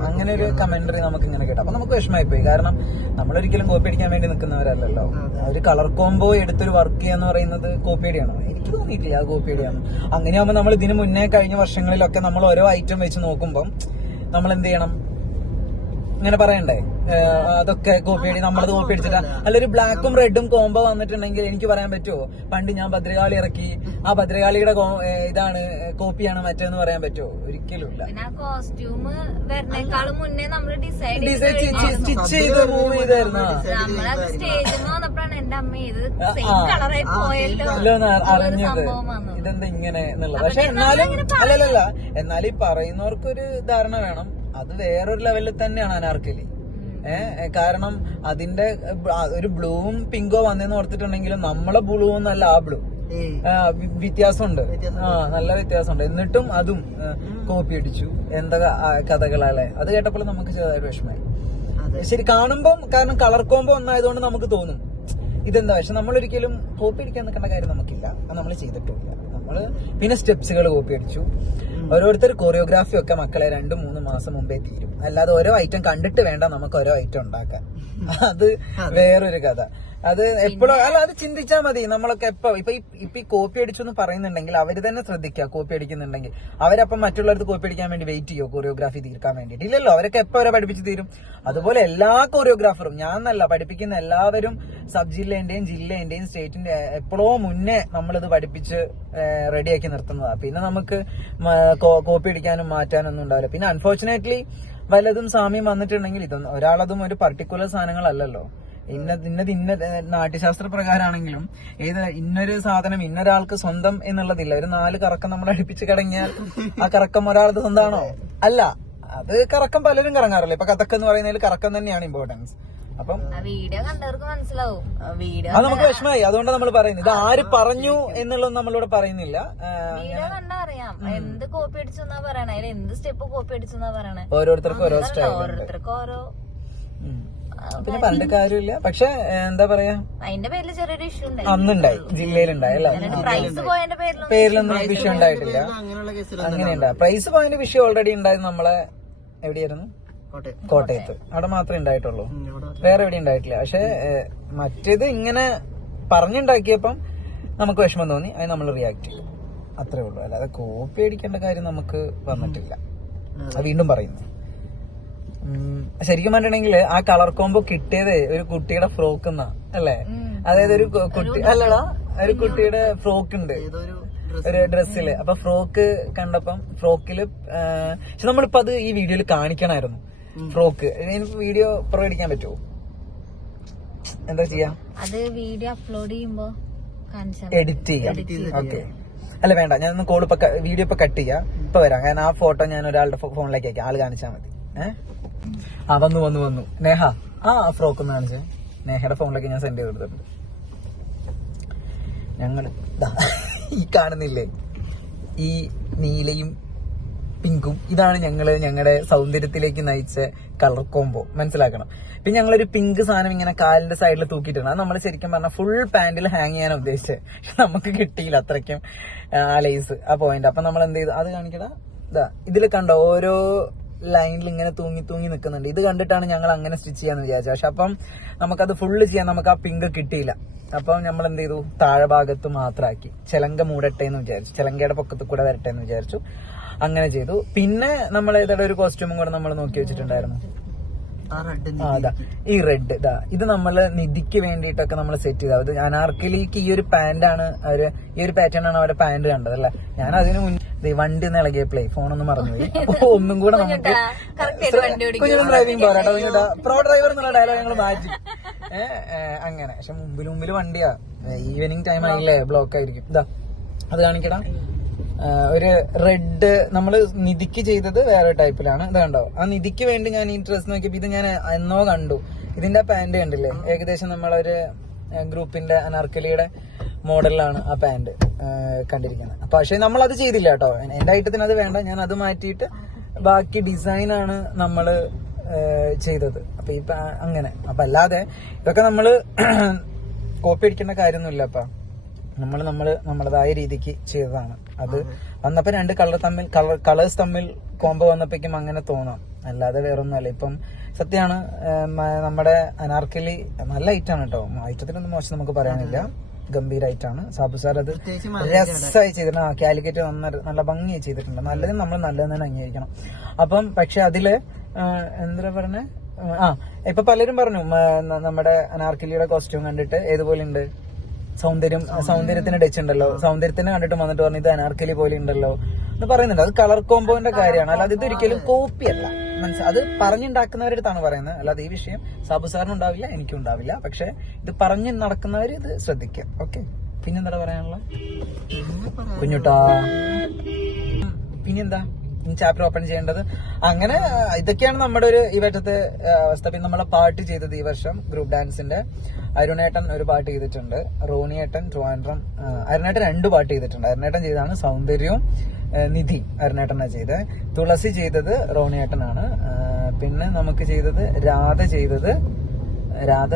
അങ്ങനെ ഒരു കമന്ററി നമുക്ക് ഇങ്ങനെ കേട്ടു. അപ്പൊ നമുക്ക് വിഷമമായി പോയി. കാരണം നമ്മളൊരിക്കലും കോപ്പി അടിക്കാൻ വേണ്ടി നിൽക്കുന്നവരല്ലല്ലോ. ഒരു കളർ കോംബോ എടുത്തൊരു വർക്ക് ചെയ്യാന്ന് പറയുന്നത് കോപ്പി അടിയാണ്. എനിക്ക് തോന്നിയിട്ടില്ല അത് കോപ്പി അടിയാണ്. അങ്ങനെയാകുമ്പോൾ നമ്മൾ ഇതിന് മുന്നേ കഴിഞ്ഞ വർഷങ്ങളിലൊക്കെ നമ്മൾ ഓരോ ഐറ്റം വെച്ച് നോക്കുമ്പോൾ നമ്മൾ എന്ത് ചെയ്യണം? ഇങ്ങനെ പറയണ്ടേ? അതൊക്കെ കോപ്പി അടി, നമ്മളത് കോപ്പി അടിച്ചിട്ടാ. അല്ലൊരു ബ്ലാക്കും റെഡും കോംബോ വന്നിട്ടുണ്ടെങ്കിൽ എനിക്ക് പറയാൻ പറ്റുമോ പണ്ട് ഞാൻ ഭദ്രകാളി ഇറക്കി, ആ ഭദ്രകാളിയുടെ ഇതാണ് കോപ്പിയാണ് മറ്റേന്ന് പറയാൻ പറ്റുമോ? ഒരിക്കലും ഇല്ല. സ്റ്റിച്ച് ചെയ്ത് മൂവ് ചെയ്തായിരുന്നു അറിഞ്ഞത്. ഇതെന്താ ഇങ്ങനെ എന്നുള്ളത്. പക്ഷെ എന്നാലും അല്ലല്ല, എന്നാലും ഈ പറയുന്നവർക്കൊരു ധാരണ വേണം, അത് വേറൊരു ലെവലിൽ തന്നെയാണ് അനാർക്കലി. കാരണം അതിന്റെ ഒരു ബ്ലൂവും പിങ്കോ വന്നെന്ന് ഓർത്തിട്ടുണ്ടെങ്കിലും നമ്മളെ ബ്ലൂ ഒന്നല്ല ആ ബ്ലൂ, വ്യത്യാസമുണ്ട്. നല്ല വ്യത്യാസമുണ്ട്. എന്നിട്ടും അതും കോപ്പി അടിച്ചു. എന്താ കഥകളാലെ അത് കേട്ടപ്പോൾ നമുക്ക് ചെറുതായിട്ട് വിഷമമായി. ശരി കാണുമ്പം, കാരണം കളർ കോമ്പോ ഒന്നായതുകൊണ്ട് നമുക്ക് തോന്നും ഇതെന്താ. പക്ഷെ നമ്മളൊരിക്കലും കോപ്പി അടിക്കാൻ നിൽക്കേണ്ട കാര്യം നമുക്കില്ല, അത് നമ്മൾ ചെയ്തിട്ടില്ല. നമ്മള് പിന്നെ സ്റ്റെപ്സുകൾ കോപ്പി അടിച്ചു. ഓരോരുത്തർ കൊറിയോഗ്രാഫി ഒക്കെ മക്കളെ 2-3 മാസം മുമ്പേ തീരും. അല്ലാതെ ഓരോ ഐറ്റം കണ്ടിട്ട് വേണ്ട നമുക്ക് ഓരോ ഐറ്റം ഉണ്ടാക്കാൻ. അത് വേറൊരു കഥ. അത് എപ്പോഴും അല്ല, അത് ചിന്തിച്ചാൽ മതി. നമ്മളൊക്കെ ഇപ്പൊ ഈ കോപ്പി അടിച്ചു എന്ന് പറയുന്നുണ്ടെങ്കിൽ അവര് തന്നെ ശ്രദ്ധിക്കുക. കോപ്പി അടിക്കുന്നുണ്ടെങ്കിൽ അവരപ്പം മറ്റുള്ളവർക്ക് കോപ്പി അടിക്കാൻ വേണ്ടി വെയിറ്റ് ചെയ്യോ കൊറിയോഗ്രാഫി തീർക്കാൻ വേണ്ടിയിട്ട്? ഇല്ലല്ലോ, അവരൊക്കെ എപ്പോ അവരെ പഠിപ്പിച്ച് തീരും. അതുപോലെ എല്ലാ കൊറിയോഗ്രാഫറും, ഞാൻ എന്നല്ല, പഠിപ്പിക്കുന്ന എല്ലാവരും സബ് ജില്ലേന്റെയും ജില്ലേന്റെയും സ്റ്റേറ്റിന്റെ എപ്പോഴോ മുന്നേ നമ്മളിത് പഠിപ്പിച്ച് റെഡിയാക്കി നിർത്തുന്നതാണ്. പിന്നെ നമുക്ക് കോപ്പി അടിക്കാനും മാറ്റാനും ഒന്നും ഉണ്ടാവില്ല. പിന്നെ അൺഫോർച്ചുനേറ്റ്ലി വല്ലതും സാമ്യം വന്നിട്ടുണ്ടെങ്കിൽ ഇതൊന്നും ഒരാളതും ഒരു പർട്ടിക്കുലർ സാധനങ്ങളല്ലല്ലോ. ഇന്ന നാട്യശാസ്ത്ര പ്രകാരമാണെങ്കിലും ഇന്നൊരു സാധനം ഇന്നൊരാൾക്ക് സ്വന്തം എന്നുള്ളതില്ല. ഒരു 4 കറക്കം നമ്മൾ അടുപ്പിച്ച് കടങ്ങിയാൽ ആ കറക്കം ഒരാളത് സ്വന്തമാണോ? അല്ല, അത് കറക്കം പലരും കറങ്ങാറില്ല. ഇപ്പൊ കഥക്ക് എന്ന് പറയുന്നതിൽ കറക്കം തന്നെയാണ് ഇമ്പോർട്ടൻസ്. അപ്പം വീഡിയോ കണ്ടവർക്ക് മനസ്സിലാവും. അത് നമുക്ക് വിഷമമായി. അതുകൊണ്ട് നമ്മൾ പറയുന്നത് ഇത് ആര് പറഞ്ഞു എന്നുള്ളത് നമ്മളിവിടെ പറയുന്നില്ല. വീഡിയോ കണ്ടാ അറിയാം എന്ത് കോപ്പി അടിച്ചെന്നാ പറയണേ, അതിൽ എന്ത് സ്റ്റെപ്പ് കോപ്പി അടിച്ചെന്നാ പറയണേ. ഓരോരുത്തർക്കും ഓരോ സ്റ്റൈൽ, ഓരോരുത്തർക്കും ഓരോ. പിന്നെ പറഞ്ഞിട്ട് കാര്യമില്ല. പക്ഷെ എന്താ പറയാ, അതിന്റെ പേരിൽ ചെറിയൊരു ഇഷ്യൂ ഉണ്ടായി, അന്നുണ്ടായി, ജില്ലയിലുണ്ടായി. അല്ല, പ്രൈസ് പോയതിന്റെ പേരിലൊന്നും വിഷയം ഉണ്ടായിട്ടില്ല. അങ്ങനെയുണ്ടാ. പ്രൈസ് പോയതിന്റെ വിഷയം ഓൾറെഡി ഉണ്ടായത് നമ്മളെ എവിടെയായിരുന്നു? കോട്ടയത്ത്. അവിടെ മാത്രമേ ഉണ്ടായിട്ടുള്ളൂ, വേറെ എവിടെ ഉണ്ടായിട്ടില്ല. പക്ഷെ മറ്റേത് ഇങ്ങനെ പറഞ്ഞുണ്ടാക്കിയപ്പം നമുക്ക് വിഷമം തോന്നി, അത് നമ്മൾ റിയാക്ട് ചെയ്തു, അത്രേ ഉള്ളൂ. അല്ലാതെ കോപ്പി അടിക്കേണ്ട കാര്യം നമുക്ക് വന്നിട്ടില്ല. വീണ്ടും പറയുന്നു, ശരിക്കും പറഞ്ഞിട്ടുണ്ടെങ്കിൽ ആ കളർ കോമ്പോ കിട്ടിയത് ഒരു കുട്ടിയുടെ ഫ്രോക്ക് എന്നാ അല്ലേ? അതായത് ഒരു കുട്ടി അല്ലടാ, ഒരു കുട്ടിയുടെ ഫ്രോക്ക് ഉണ്ട് ഒരു ഡ്രസ്സില്. അപ്പൊ ഫ്രോക്ക് കണ്ടപ്പം ഫ്രോക്കില് പക്ഷെ നമ്മളിപ്പോ അത് ഈ വീഡിയോയിൽ കാണിക്കണമായിരുന്നു. ഫ്രോക്ക് എനിക്ക് വീഡിയോ പുറകടിക്കാൻ പറ്റുമോ? എന്താ ചെയ്യാ? അത് വീഡിയോ അപ്ലോഡ് ചെയ്യുമ്പോ എഡിറ്റ് ചെയ്യാം. ഓക്കെ, അല്ല വേണ്ട, ഞാനൊന്ന് കോൾ ഇപ്പൊ വീഡിയോ ഇപ്പൊ കട്ട് ചെയ്യാം. ഇപ്പൊ വരാം. കാരണം ആ ഫോട്ടോ ഞാൻ ഒരാളുടെ ഫോണിലേക്ക് അയക്കാം, ആള് കാണിച്ചാൽ മതി. വന്നു നേഹ, ആ ഫ്രോക്ക് ഒന്ന് കാണിച്ചേ. നേഹയുടെ ഫോണിലേക്ക് ഞാൻ സെൻഡ് ചെയ്ത് കൊടുത്തിട്ടുണ്ട്. ഞങ്ങള് ഈ കാണുന്നില്ലേ, ഈ നീലയും പിങ്കും, ഇതാണ് ഞങ്ങളുടെ സൗന്ദര്യത്തിലേക്ക് നയിച്ച കളർ കോംബോ. മനസ്സിലാക്കണം. പിന്നെ ഞങ്ങളൊരു പിങ്ക് സാധനം ഇങ്ങനെ കാലിന്റെ സൈഡിൽ തൂക്കിയിട്ടുണ്ട്. അത് നമ്മൾ ശരിക്കും പറഞ്ഞാൽ ഫുൾ പാന്റിൽ ഹാങ് ചെയ്യാനാണ് ഉദ്ദേശിച്ചത്. പക്ഷെ നമുക്ക് കിട്ടിയില്ല അത്രയ്ക്കും ആ ലേസ്, ആ പോയിന്റ്. അപ്പൊ നമ്മൾ എന്ത് ചെയ്തു, അത് കാണിക്കടാ. ഇതിൽ കണ്ടോ ഓരോ ലൈനിൽ ഇങ്ങനെ തൂങ്ങി നിൽക്കുന്നുണ്ട്. ഇത് കണ്ടിട്ടാണ് ഞങ്ങൾ അങ്ങനെ സ്റ്റിച്ച് ചെയ്യാന്ന് വിചാരിച്ചത്. പക്ഷെ അപ്പം നമുക്കത് ഫുള്ള് ചെയ്യാൻ നമുക്ക് ആ പിങ്ക് കിട്ടിയില്ല. അപ്പം നമ്മൾ എന്ത് ചെയ്തു, താഴെ ഭാഗത്ത് മാത്രമാക്കി ചിലങ്ക മൂടട്ടെ എന്ന് വിചാരിച്ചു, ചിലങ്കയുടെ പൊക്കത്ത് കൂടെ വരട്ടെ എന്ന് വിചാരിച്ചു. അങ്ങനെ ചെയ്തു. പിന്നെ നമ്മൾ ഏതാണ്ട് ഒരു കോസ്റ്റ്യൂമും കൂടെ നമ്മൾ നോക്കി വെച്ചിട്ടുണ്ടായിരുന്നു. ഈ റെഡ് ഇത് നമ്മള് നിധിക്ക് വേണ്ടിയിട്ടൊക്കെ നമ്മൾ സെറ്റ് ചെയ്ത. അത് അനാർക്കലിക്ക് ഈ ഒരു പാന്റാണ് അവര്, ഈ ഒരു പാറ്റേൺ ആണ് അവരുടെ പാന്റ് കണ്ടത് അല്ല. ഞാൻ അതിന് മുന്നേ വണ്ടി ഒന്ന് ഇളകിയപ്പോഴേ ഫോണൊന്നും മറന്നുപോയി. അപ്പൊ ഒന്നും കൂടെ നമുക്ക് കുഞ്ഞും ഡ്രൈവിംഗ് പോരാട്ടോ, കുഞ്ഞുടാ പ്രോ ഡ്രൈവർ എന്നുള്ള ഡയലോഗ് ഞങ്ങൾ മാറ്റി. അങ്ങനെ. പക്ഷെ മുമ്പിൽ വണ്ടിയാ, ഈവനിങ് ടൈം ആയില്ലേ, ബ്ലോക്ക് ആയിരിക്കും. അത് കാണിക്കടാ. ഒരു റെഡ് നമ്മള് നിധിക്ക് ചെയ്തത് വേറെ ടൈപ്പിലാണ്. ഇത് കണ്ടോ, ആ നിധിക്ക് വേണ്ടി ഞാൻ ഈ ഡ്രസ് നോക്കിയപ്പോ ഇത് ഞാൻ എന്നോ കണ്ടു. ഇതിന്റെ പാന്റ് കണ്ടില്ലേ, ഏകദേശം നമ്മളൊരു ഗ്രൂപ്പിന്റെ അനാർക്കലിയുടെ മോഡലിലാണ് ആ പാന്റ് കണ്ടിരിക്കുന്നത്. അപ്പൊ പക്ഷെ നമ്മൾ അത് ചെയ്തില്ല കേട്ടോ. എന്റെ ഐറ്റത്തിന് അത് വേണ്ട, ഞാൻ അത് മാറ്റിയിട്ട് ബാക്കി ഡിസൈനാണ് നമ്മള് ചെയ്തത്. അപ്പൊ ഈ അങ്ങനെ. അപ്പൊ അല്ലാതെ ഇതൊക്കെ നമ്മള് കോപ്പി അടിക്കേണ്ട കാര്യമൊന്നുമില്ല. അപ്പൊ നമ്മളതായ രീതിക്ക് ചെയ്തതാണ്. അത് വന്നപ്പോ 2 കളേഴ്സ് തമ്മിൽ കോംബോ വന്നപ്പോഴേക്കും അങ്ങനെ തോന്നാം, അല്ലാതെ വേറൊന്നുമല്ല. ഇപ്പം സത്യമാണ്, നമ്മുടെ അനാർക്കലി നല്ല ഐറ്റാണ് കേട്ടോ. ഐറ്റത്തിനൊന്നും മോശം നമുക്ക് പറയാനില്ല, ഗംഭീരായിട്ടാണ്. സാബു സാർ അത് രസമായി ചെയ്തിട്ടുണ്ട്. കാലിക്കറ്റ് നല്ല ഭംഗിയായി ചെയ്തിട്ടുണ്ട്. നല്ലതിന് നമ്മൾ നല്ലത് തന്നെ അംഗീകരിക്കണം. അപ്പം പക്ഷെ അതില് എന്താ പറഞ്ഞേ, ഇപ്പൊ പലരും പറഞ്ഞു നമ്മുടെ അനാർക്കലിയുടെ കോസ്റ്റ്യൂം കണ്ടിട്ട് ഏതുപോലെ ഉണ്ട്, സൗന്ദര്യത്തിന് ടച്ച് ഉണ്ടല്ലോ, സൗന്ദര്യത്തിനെ കണ്ടിട്ട് വന്നിട്ട് പറഞ്ഞു ഇത് അനാർക്കലി പോലെ ഉണ്ടല്ലോ എന്ന് പറയുന്നുണ്ട്. അത് കളർ കോംബോന്റെ കാര്യമാണ്, അല്ലാതെ ഇതൊരിക്കലും കോപ്പി അല്ല. അത് പറഞ്ഞുണ്ടാക്കുന്നവരുടെ അടുത്താണ് പറയുന്നത്. അല്ലാതെ ഈ വിഷയം സാബു സാറിന് ഉണ്ടാവില്ല, എനിക്കും ഉണ്ടാവില്ല. പക്ഷെ ഇത് പറഞ്ഞ് നടക്കുന്നവർ ഇത് ശ്രദ്ധിക്കാം. ഓക്കെ. പിന്നെന്താ പറയാനുള്ള കുഞ്ഞുട്ടാ? പിന്നെന്താ ചാപ്റ്റർ ഓപ്പൺ ചെയ്യേണ്ടത്? അങ്ങനെ ഇതൊക്കെയാണ് നമ്മുടെ ഒരു ഈ വർഷത്തെ അവസ്ഥ. പിന്നെ നമ്മളെ പാട്ട് ചെയ്തത് ഈ വർഷം ഗ്രൂപ്പ് ഡാൻസിന്റെ അരുണേട്ടൻ ഒരു പാട്ട് ചെയ്തിട്ടുണ്ട്, റോണിയേട്ടൻ ട്രിവാൻഡ്രം, അരുണേട്ടൻ 2 പാട്ട് ചെയ്തിട്ടുണ്ട്. അരുണേട്ടൻ ചെയ്തതാണ് സൗന്ദര്യവും നിധി അരുണേട്ടനാണ് ചെയ്തത്. തുളസി ചെയ്തത് റോണിയേട്ടനാണ്. പിന്നെ നമുക്ക് ചെയ്തത് രാധ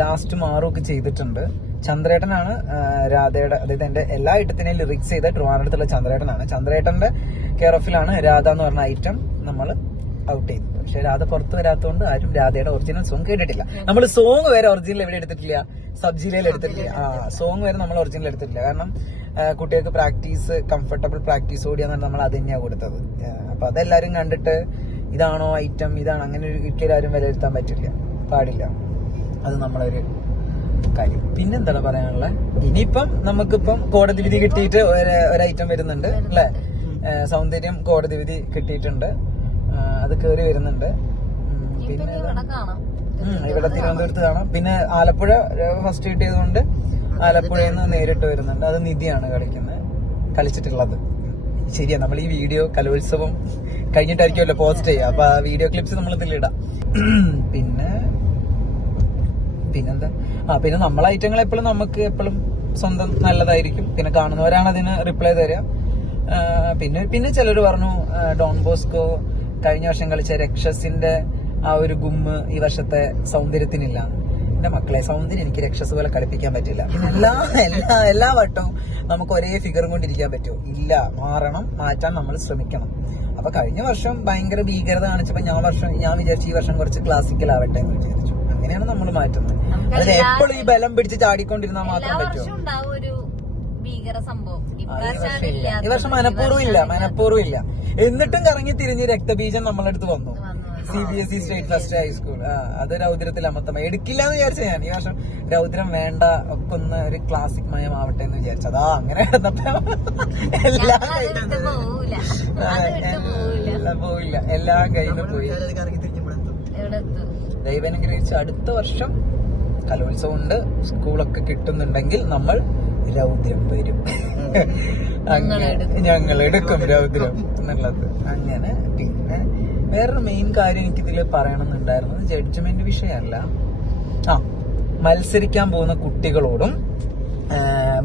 ലാസ്റ്റ് മാറൊക്കെ ചെയ്തിട്ടുണ്ട്. ചന്ദ്രേട്ടനാണ് രാധയുടെ, അതായത് എന്റെ എല്ലാ ഐറ്റത്തിനെയും ലിറിക്സ് ചെയ്ത ട്രിവാൻഡ്രത്തുള്ള ചന്ദ്രേട്ടനാണ്. ചന്ദ്രേട്ടന്റെ കെയർ ഓഫിലാണ് രാധ എന്ന് പറഞ്ഞ ഐറ്റം നമ്മൾ ഔട്ട് ചെയ്തത്. പക്ഷെ രാധ പുറത്ത് വരാത്തതുകൊണ്ട് ആരും രാധയുടെ ഒറിജിനൽ സോങ് കേട്ടിട്ടില്ല. നമ്മൾ സോങ് വരെ ഒറിജിനൽ എവിടെ എടുത്തിട്ടില്ല, സബ് ജില്ലയിൽ എടുത്തിട്ടില്ല. സോങ് വരെ നമ്മൾ ഒറിജിനൽ എടുത്തിട്ടില്ല. കാരണം കുട്ടികൾക്ക് പ്രാക്ടീസ്, കംഫർട്ടബിൾ പ്രാക്ടീസ് ഓടിയാന്നാണ് നമ്മൾ അത് തന്നെയാണ് കൊടുത്തത്. അപ്പൊ അതെല്ലാരും കണ്ടിട്ട് ഇതാണോ ഐറ്റം, ഇതാണ് അങ്ങനെ ഒരിക്കലും ആരും വിലയിരുത്താൻ പാടില്ല. അത് നമ്മളൊരു കാര്യം. പിന്നെന്താണ് പറയാനുള്ളത്? ഇനിയിപ്പം നമുക്കിപ്പം കോടതി വിധി കിട്ടിയിട്ട് ഒരു ഐറ്റം വരുന്നുണ്ട് അല്ലെ? സൗന്ദര്യം കോടതി വിധി കിട്ടിയിട്ടുണ്ട്, അത് കേറി വരുന്നുണ്ട്. പിന്നെ ഇവിടെ തിരുവനന്തപുരത്ത് കാണാം. പിന്നെ ആലപ്പുഴ ഫസ്റ്റ് കിട്ടിയതുകൊണ്ട് ആലപ്പുഴയിൽ നിന്ന് നേരിട്ട് വരുന്നുണ്ട്. അത് നിധിയാണ് കളിച്ചിട്ടുള്ളത്. ശരിയാ, നമ്മൾ ഈ വീഡിയോ കലോത്സവം കഴിഞ്ഞിട്ടായിരിക്കുമല്ലോ പോസ്റ്റ് ചെയ്യുക. അപ്പൊ ആ വീഡിയോ ക്ലിപ്സ് നമ്മൾ ഇതിലിടാം. പിന്നെന്താ, പിന്നെ നമ്മളെ ഐറ്റങ്ങൾ എപ്പോഴും നമുക്ക് എപ്പോഴും സ്വന്തം നല്ലതായിരിക്കും. പിന്നെ കാണുന്നവരാണ് അതിന് റിപ്ലൈ തരിക. പിന്നെ ചിലർ പറഞ്ഞു ഡോൺ ബോസ്കോ കഴിഞ്ഞ വർഷം കളിച്ച രക്ഷസിന്റെ ആ ഒരു ഗുമ്മ് ഈ വർഷത്തെ സൗന്ദര്യത്തിനില്ല. എന്റെ മക്കളെ, സൗന്ദര്യം എനിക്ക് രക്ഷസ് പോലെ കളിപ്പിക്കാൻ പറ്റില്ല. പിന്നെ എല്ലാ വട്ടവും നമുക്ക് ഒരേ ഫിഗറും കൊണ്ടിരിക്കാൻ പറ്റുമോ? ഇല്ല, മാറ്റാൻ നമ്മൾ ശ്രമിക്കണം. അപ്പൊ കഴിഞ്ഞ വർഷം ഭയങ്കര ഭീകരത കാണിച്ചപ്പോ ഞാൻ വിചാരിച്ചു ഈ വർഷം കുറച്ച് ക്ലാസിക്കൽ ആവട്ടെ എന്ന് വിചാരിച്ചു. അങ്ങനെയാണ് നമ്മൾ മാറ്റുന്നത്. അതിന് എപ്പോഴും ഈ ബലം പിടിച്ച് ചാടിക്കൊണ്ടിരുന്നാൽ മാത്രം പറ്റുമോ? ഈ വർഷം മനഃപൂർവ്വം ഇല്ല. എന്നിട്ടും കറങ്ങി തിരിഞ്ഞ് രക്തബീജം നമ്മളെ അടുത്ത് വന്നു. CBSE state first high school. അത് രൗദ്രത്തിൽ അമർത്തമായി എടുക്കില്ല എന്ന് വിചാരിച്ച ഞാൻ. ഈ വർഷം രൗദ്രം വേണ്ട, ഒക്കെ ഒന്ന് ഒരു ക്ലാസിക് മയമാവട്ടെ എന്ന് വിചാരിച്ചു. അതാ അങ്ങനെ എല്ലാം പോയില്ല, എല്ലാം കയ്യിൽ പോയി. ദൈവാനുഗ്രഹിച്ച് അടുത്ത വർഷം കലോത്സവം ഉണ്ട്, സ്കൂളൊക്കെ കിട്ടുന്നുണ്ടെങ്കിൽ നമ്മൾ രൗദ്രം വരും. ഞങ്ങൾ എടുക്കും രൗദ്രം എന്നുള്ളത്. അങ്ങനെ പിന്നെ വേറൊരു മെയിൻ കാര്യം എനിക്കിതിൽ പറയണമെന്നുണ്ടായിരുന്നത് ജഡ്ജ്മെന്റ് വിഷയമല്ല, മത്സരിക്കാൻ പോകുന്ന കുട്ടികളോടും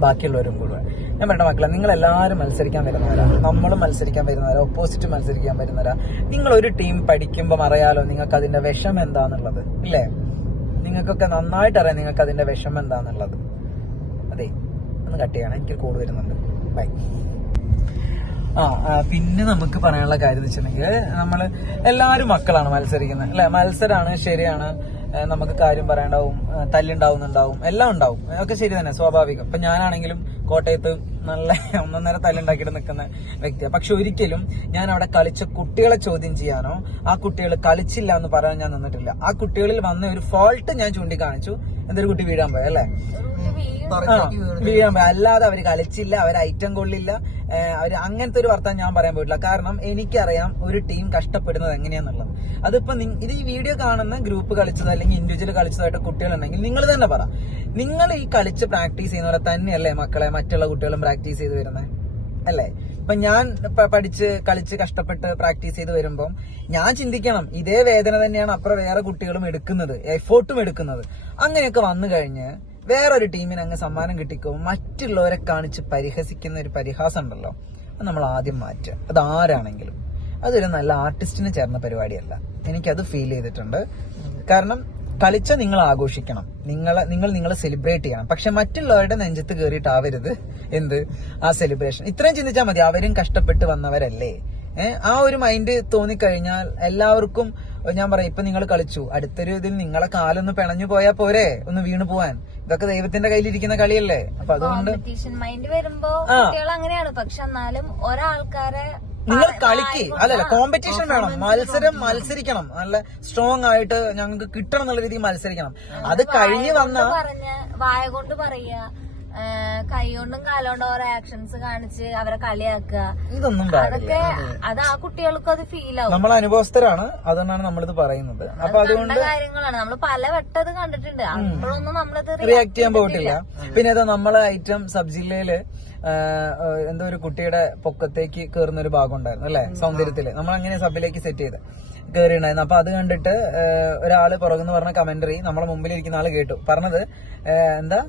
ബാക്കിയുള്ളവരും കൂടെ ഞാൻ പറഞ്ഞ മക്കളെ, നിങ്ങൾ എല്ലാവരും മത്സരിക്കാൻ വരുന്നവരാ, നമ്മളും മത്സരിക്കാൻ വരുന്നവരാ, ഓപ്പോസിറ്റ് മത്സരിക്കാൻ വരുന്നവരാ. നിങ്ങൾ ഒരു ടീം പഠിക്കുമ്പോൾ അറിയാലോ നിങ്ങൾക്ക് അതിന്റെ വിഷം എന്താന്നുള്ളത്, ഇല്ലേ? നിങ്ങൾക്കൊക്കെ നന്നായിട്ട് അറിയാം നിങ്ങൾക്ക് അതിന്റെ വിഷം എന്താന്നുള്ളത്. അതെ, ഒന്ന് കട്ട് ചെയ്യണം, എനിക്ക് കോൾ വരുന്നുണ്ട്. ബൈ. പിന്നെ നമുക്ക് പറയാനുള്ള കാര്യം എന്ന് വെച്ചിട്ടുണ്ടെങ്കിൽ നമ്മള് എല്ലാവരും മക്കളാണ് മത്സരിക്കുന്നത് അല്ലെ? മത്സരമാണ്, ശരിയാണ്. നമുക്ക് കാര്യം പറയണ്ടാവും, തല്ലുണ്ടാവുന്നുണ്ടാവും, എല്ലാം ഉണ്ടാവും, ഒക്കെ ശരി തന്നെ, സ്വാഭാവികം. ഇപ്പൊ ഞാനാണെങ്കിലും കോട്ടയത്ത് നല്ല ഒന്നൊന്നര തല്ലുണ്ടാക്കിയിട്ട് നിൽക്കുന്ന വ്യക്തിയാണ്. പക്ഷെ ഒരിക്കലും ഞാൻ അവിടെ കളിച്ച കുട്ടികളെ ചോദ്യം ചെയ്യാനോ ആ കുട്ടികൾ കളിച്ചില്ല എന്ന് പറയാൻ ഞാൻ നിന്നിട്ടില്ല. ആ കുട്ടികളിൽ വന്ന ഒരു ഫോൾട്ട് ഞാൻ ചൂണ്ടിക്കാണിച്ചു. എന്തൊരു കുട്ടി വീഴാൻ പോയ അല്ലെ? വീഴാൻ പോയി. അല്ലാതെ അവര് കളിച്ചില്ല, അവർ ഐറ്റം കൊള്ളില്ല, അവര് അങ്ങനത്തെ ഒരു വർത്താനം ഞാൻ പറയാൻ പോയിട്ടില്ല. കാരണം എനിക്കറിയാം ഒരു ടീം കഷ്ടപ്പെടുന്നത് എങ്ങനെയാന്നുള്ളത്. അതിപ്പോ ഇത് ഈ വീഡിയോ കാണുന്ന ഗ്രൂപ്പ് കളിച്ചതോ അല്ലെങ്കിൽ ഇൻഡിവിജ്വൽ കളിച്ചതായിട്ട് കുട്ടികളുണ്ടെങ്കിൽ നിങ്ങൾ തന്നെ പറ, നിങ്ങൾ ഈ കളിച്ച് പ്രാക്ടീസ് ചെയ്യുന്നവരെ തന്നെയല്ലേ മക്കളെ മറ്റുള്ള കുട്ടികളും പ്രാക്ടീസ് ചെയ്ത് വരുന്നത് അല്ലേ? ഇപ്പൊ ഞാൻ കളിച്ച് കഷ്ടപ്പെട്ട് പ്രാക്ടീസ് ചെയ്ത് വരുമ്പം ഞാൻ ചിന്തിക്കണം, ഇതേ വേദന തന്നെയാണ് അപ്പുറം വേറെ കുട്ടികളും എടുക്കുന്നത്, എഫോർട്ടും എടുക്കുന്നത്. അങ്ങനെയൊക്കെ വന്നു കഴിഞ്ഞ് വേറൊരു ടീമിന് അങ്ങ് സമ്മാനം കിട്ടിക്കും മറ്റുള്ളവരെ കാണിച്ച് പരിഹസിക്കുന്ന ഒരു പരിഹാസം ഉണ്ടല്ലോ, അത് നമ്മൾ ആദ്യം മാറ്റുക. അത് ആരാണെങ്കിലും അതൊരു നല്ല ആർട്ടിസ്റ്റിന് ചേർന്ന പരിപാടിയല്ല. എനിക്കത് ഫീൽ ചെയ്തിട്ടുണ്ട്. കാരണം കളിച്ച നിങ്ങൾ ആഘോഷിക്കണം, നിങ്ങൾ സെലിബ്രേറ്റ് ചെയ്യണം. പക്ഷെ മറ്റുള്ളവരുടെ നെഞ്ചത്ത് കയറിയിട്ടാവരുത് ആ സെലിബ്രേഷൻ. ഇത്രയും ചിന്തിച്ചാൽ മതി, അവരും കഷ്ടപ്പെട്ട് വന്നവരല്ലേ. ആ ഒരു മൈൻഡ് തോന്നിക്കഴിഞ്ഞാൽ എല്ലാവർക്കും ഞാൻ പറയാം, ഇപ്പൊ നിങ്ങൾ കളിച്ചു, അടുത്തൊരു ഇതിൽ നിങ്ങളെ കാലൊന്ന് പിണഞ്ഞു പോയാ പോരെ, ഒന്ന് വീണു പോവാൻ. ഇതൊക്കെ ദൈവത്തിന്റെ കയ്യിലിരിക്കുന്ന കളിയല്ലേ. അപ്പൊ അതുകൊണ്ട് മൈൻഡ് വരുമ്പോ കുട്ടികൾ അങ്ങനെയാണ്. പക്ഷെ എന്നാലും ഒരാൾക്കാരെ നിങ്ങൾ കളിക്ക്, അല്ലല്ല, കോമ്പറ്റീഷൻ വേണം, മത്സരിക്കണം, നല്ല സ്ട്രോങ് ആയിട്ട് ഞങ്ങൾക്ക് കിട്ടണം എന്നുള്ള രീതിയിൽ മത്സരിക്കണം. അത് കഴിഞ്ഞ് വന്ന വായ കൊണ്ട് പറയാ കൈ കൊണ്ടും കാലുകൊണ്ടും ഓരോ ആക്ഷൻസ് കാണിച്ച് അവരെ കളിയാക്കുക, ഇതൊന്നും അതൊക്കെ അത് ആ കുട്ടികൾക്കും അത് ഫീൽ ആവും. നമ്മൾ അനുഭവസ്ഥരാണ്, അതുകൊണ്ടാണ് നമ്മളിത് പറയുന്നത്. അപ്പൊ അതുകൊണ്ട് കാര്യങ്ങളാണ് നമ്മൾ പല വട്ടത് കണ്ടിട്ടുണ്ട്. അപ്പോഴൊന്നും നമ്മളിത് റിയാക്ട് ചെയ്യാൻ പോയിട്ടില്ല. പിന്നെ അത് നമ്മളെ ഐറ്റം സബ് ജില്ലയില് എന്തോ ഒരു കുട്ടിയുടെ പൊക്കത്തേക്ക് കേറുന്ന ഒരു ഭാഗം ഉണ്ടായിരുന്നു അല്ലെ, സൗന്ദര്യത്തില് നമ്മൾ അങ്ങനെ സബിലേക്ക് സെറ്റ് ചെയ്ത് കേറിണ്ടായിരുന്നു. അപ്പൊ അത് കണ്ടിട്ട് ഒരാള് പുറകുന്ന് പറഞ്ഞ കമന്ററി നമ്മളെ മുമ്പിലിരിക്കുന്ന ആള് കേട്ടു പറഞ്ഞത് എന്താ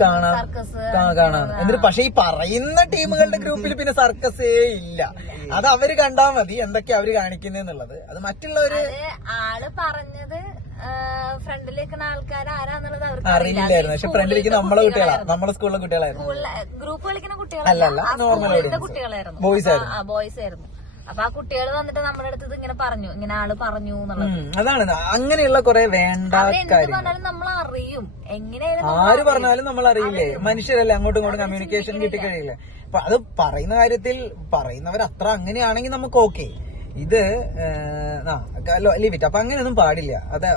കാണാന്ന്. എന്നിട്ട് പക്ഷെ ഈ പറയുന്ന ടീമുകളുടെ ഗ്രൂപ്പിൽ പിന്നെ സർക്കസേ ഇല്ല. അത് അവര് കണ്ടാ മതി എന്തൊക്കെയാ അവര് കാണിക്കുന്നുള്ളത്. അത് മറ്റുള്ളവര് ആള് പറഞ്ഞത് ഫ്രണ്ടിലിരിക്കുന്ന ആൾക്കാർ ആരാന്നുള്ളത് അവർക്ക് അറിയില്ലായിരുന്നു. പക്ഷെ ഫ്രണ്ടിലിരിക്കുന്ന നമ്മളെ കുട്ടികളാണ്, നമ്മളെ സ്കൂളിലെ കുട്ടികളായിരുന്നു. ഗ്രൂപ്പ് കളിക്കുന്ന കുട്ടികളല്ല, കുട്ടികളായിരുന്നു, ബോയ്സ് ആയിരുന്നു. ബോയ്സ് ആയിരുന്നു. അപ്പൊ ആ കുട്ടികൾ വന്നിട്ട് നമ്മുടെ അടുത്ത് ഇങ്ങനെ പറഞ്ഞു, ഇങ്ങനെ ആള് പറഞ്ഞു എന്നുള്ളത്. അതാണ് അങ്ങനെയുള്ള കുറെ വേണ്ട കാര്യം. പറഞ്ഞാലും നമ്മൾ അറിയും, എങ്ങനെയായാലും ആര് പറഞ്ഞാലും നമ്മൾ അറിയില്ലേ, മനുഷ്യരല്ലേ, അങ്ങോട്ടും ഇങ്ങോട്ടും കമ്മ്യൂണിക്കേഷൻ കിട്ടിക്കഴിയില്ലേ. അപ്പൊ അത് പറയുന്ന കാര്യത്തിൽ പറയുന്നവർ അത്ര അങ്ങനെയാണെങ്കിൽ നമുക്ക് ഓക്കെ. ഇത് ലീവ് ഇറ്റ്. അപ്പൊ അങ്ങനെയൊന്നും പാടില്ല.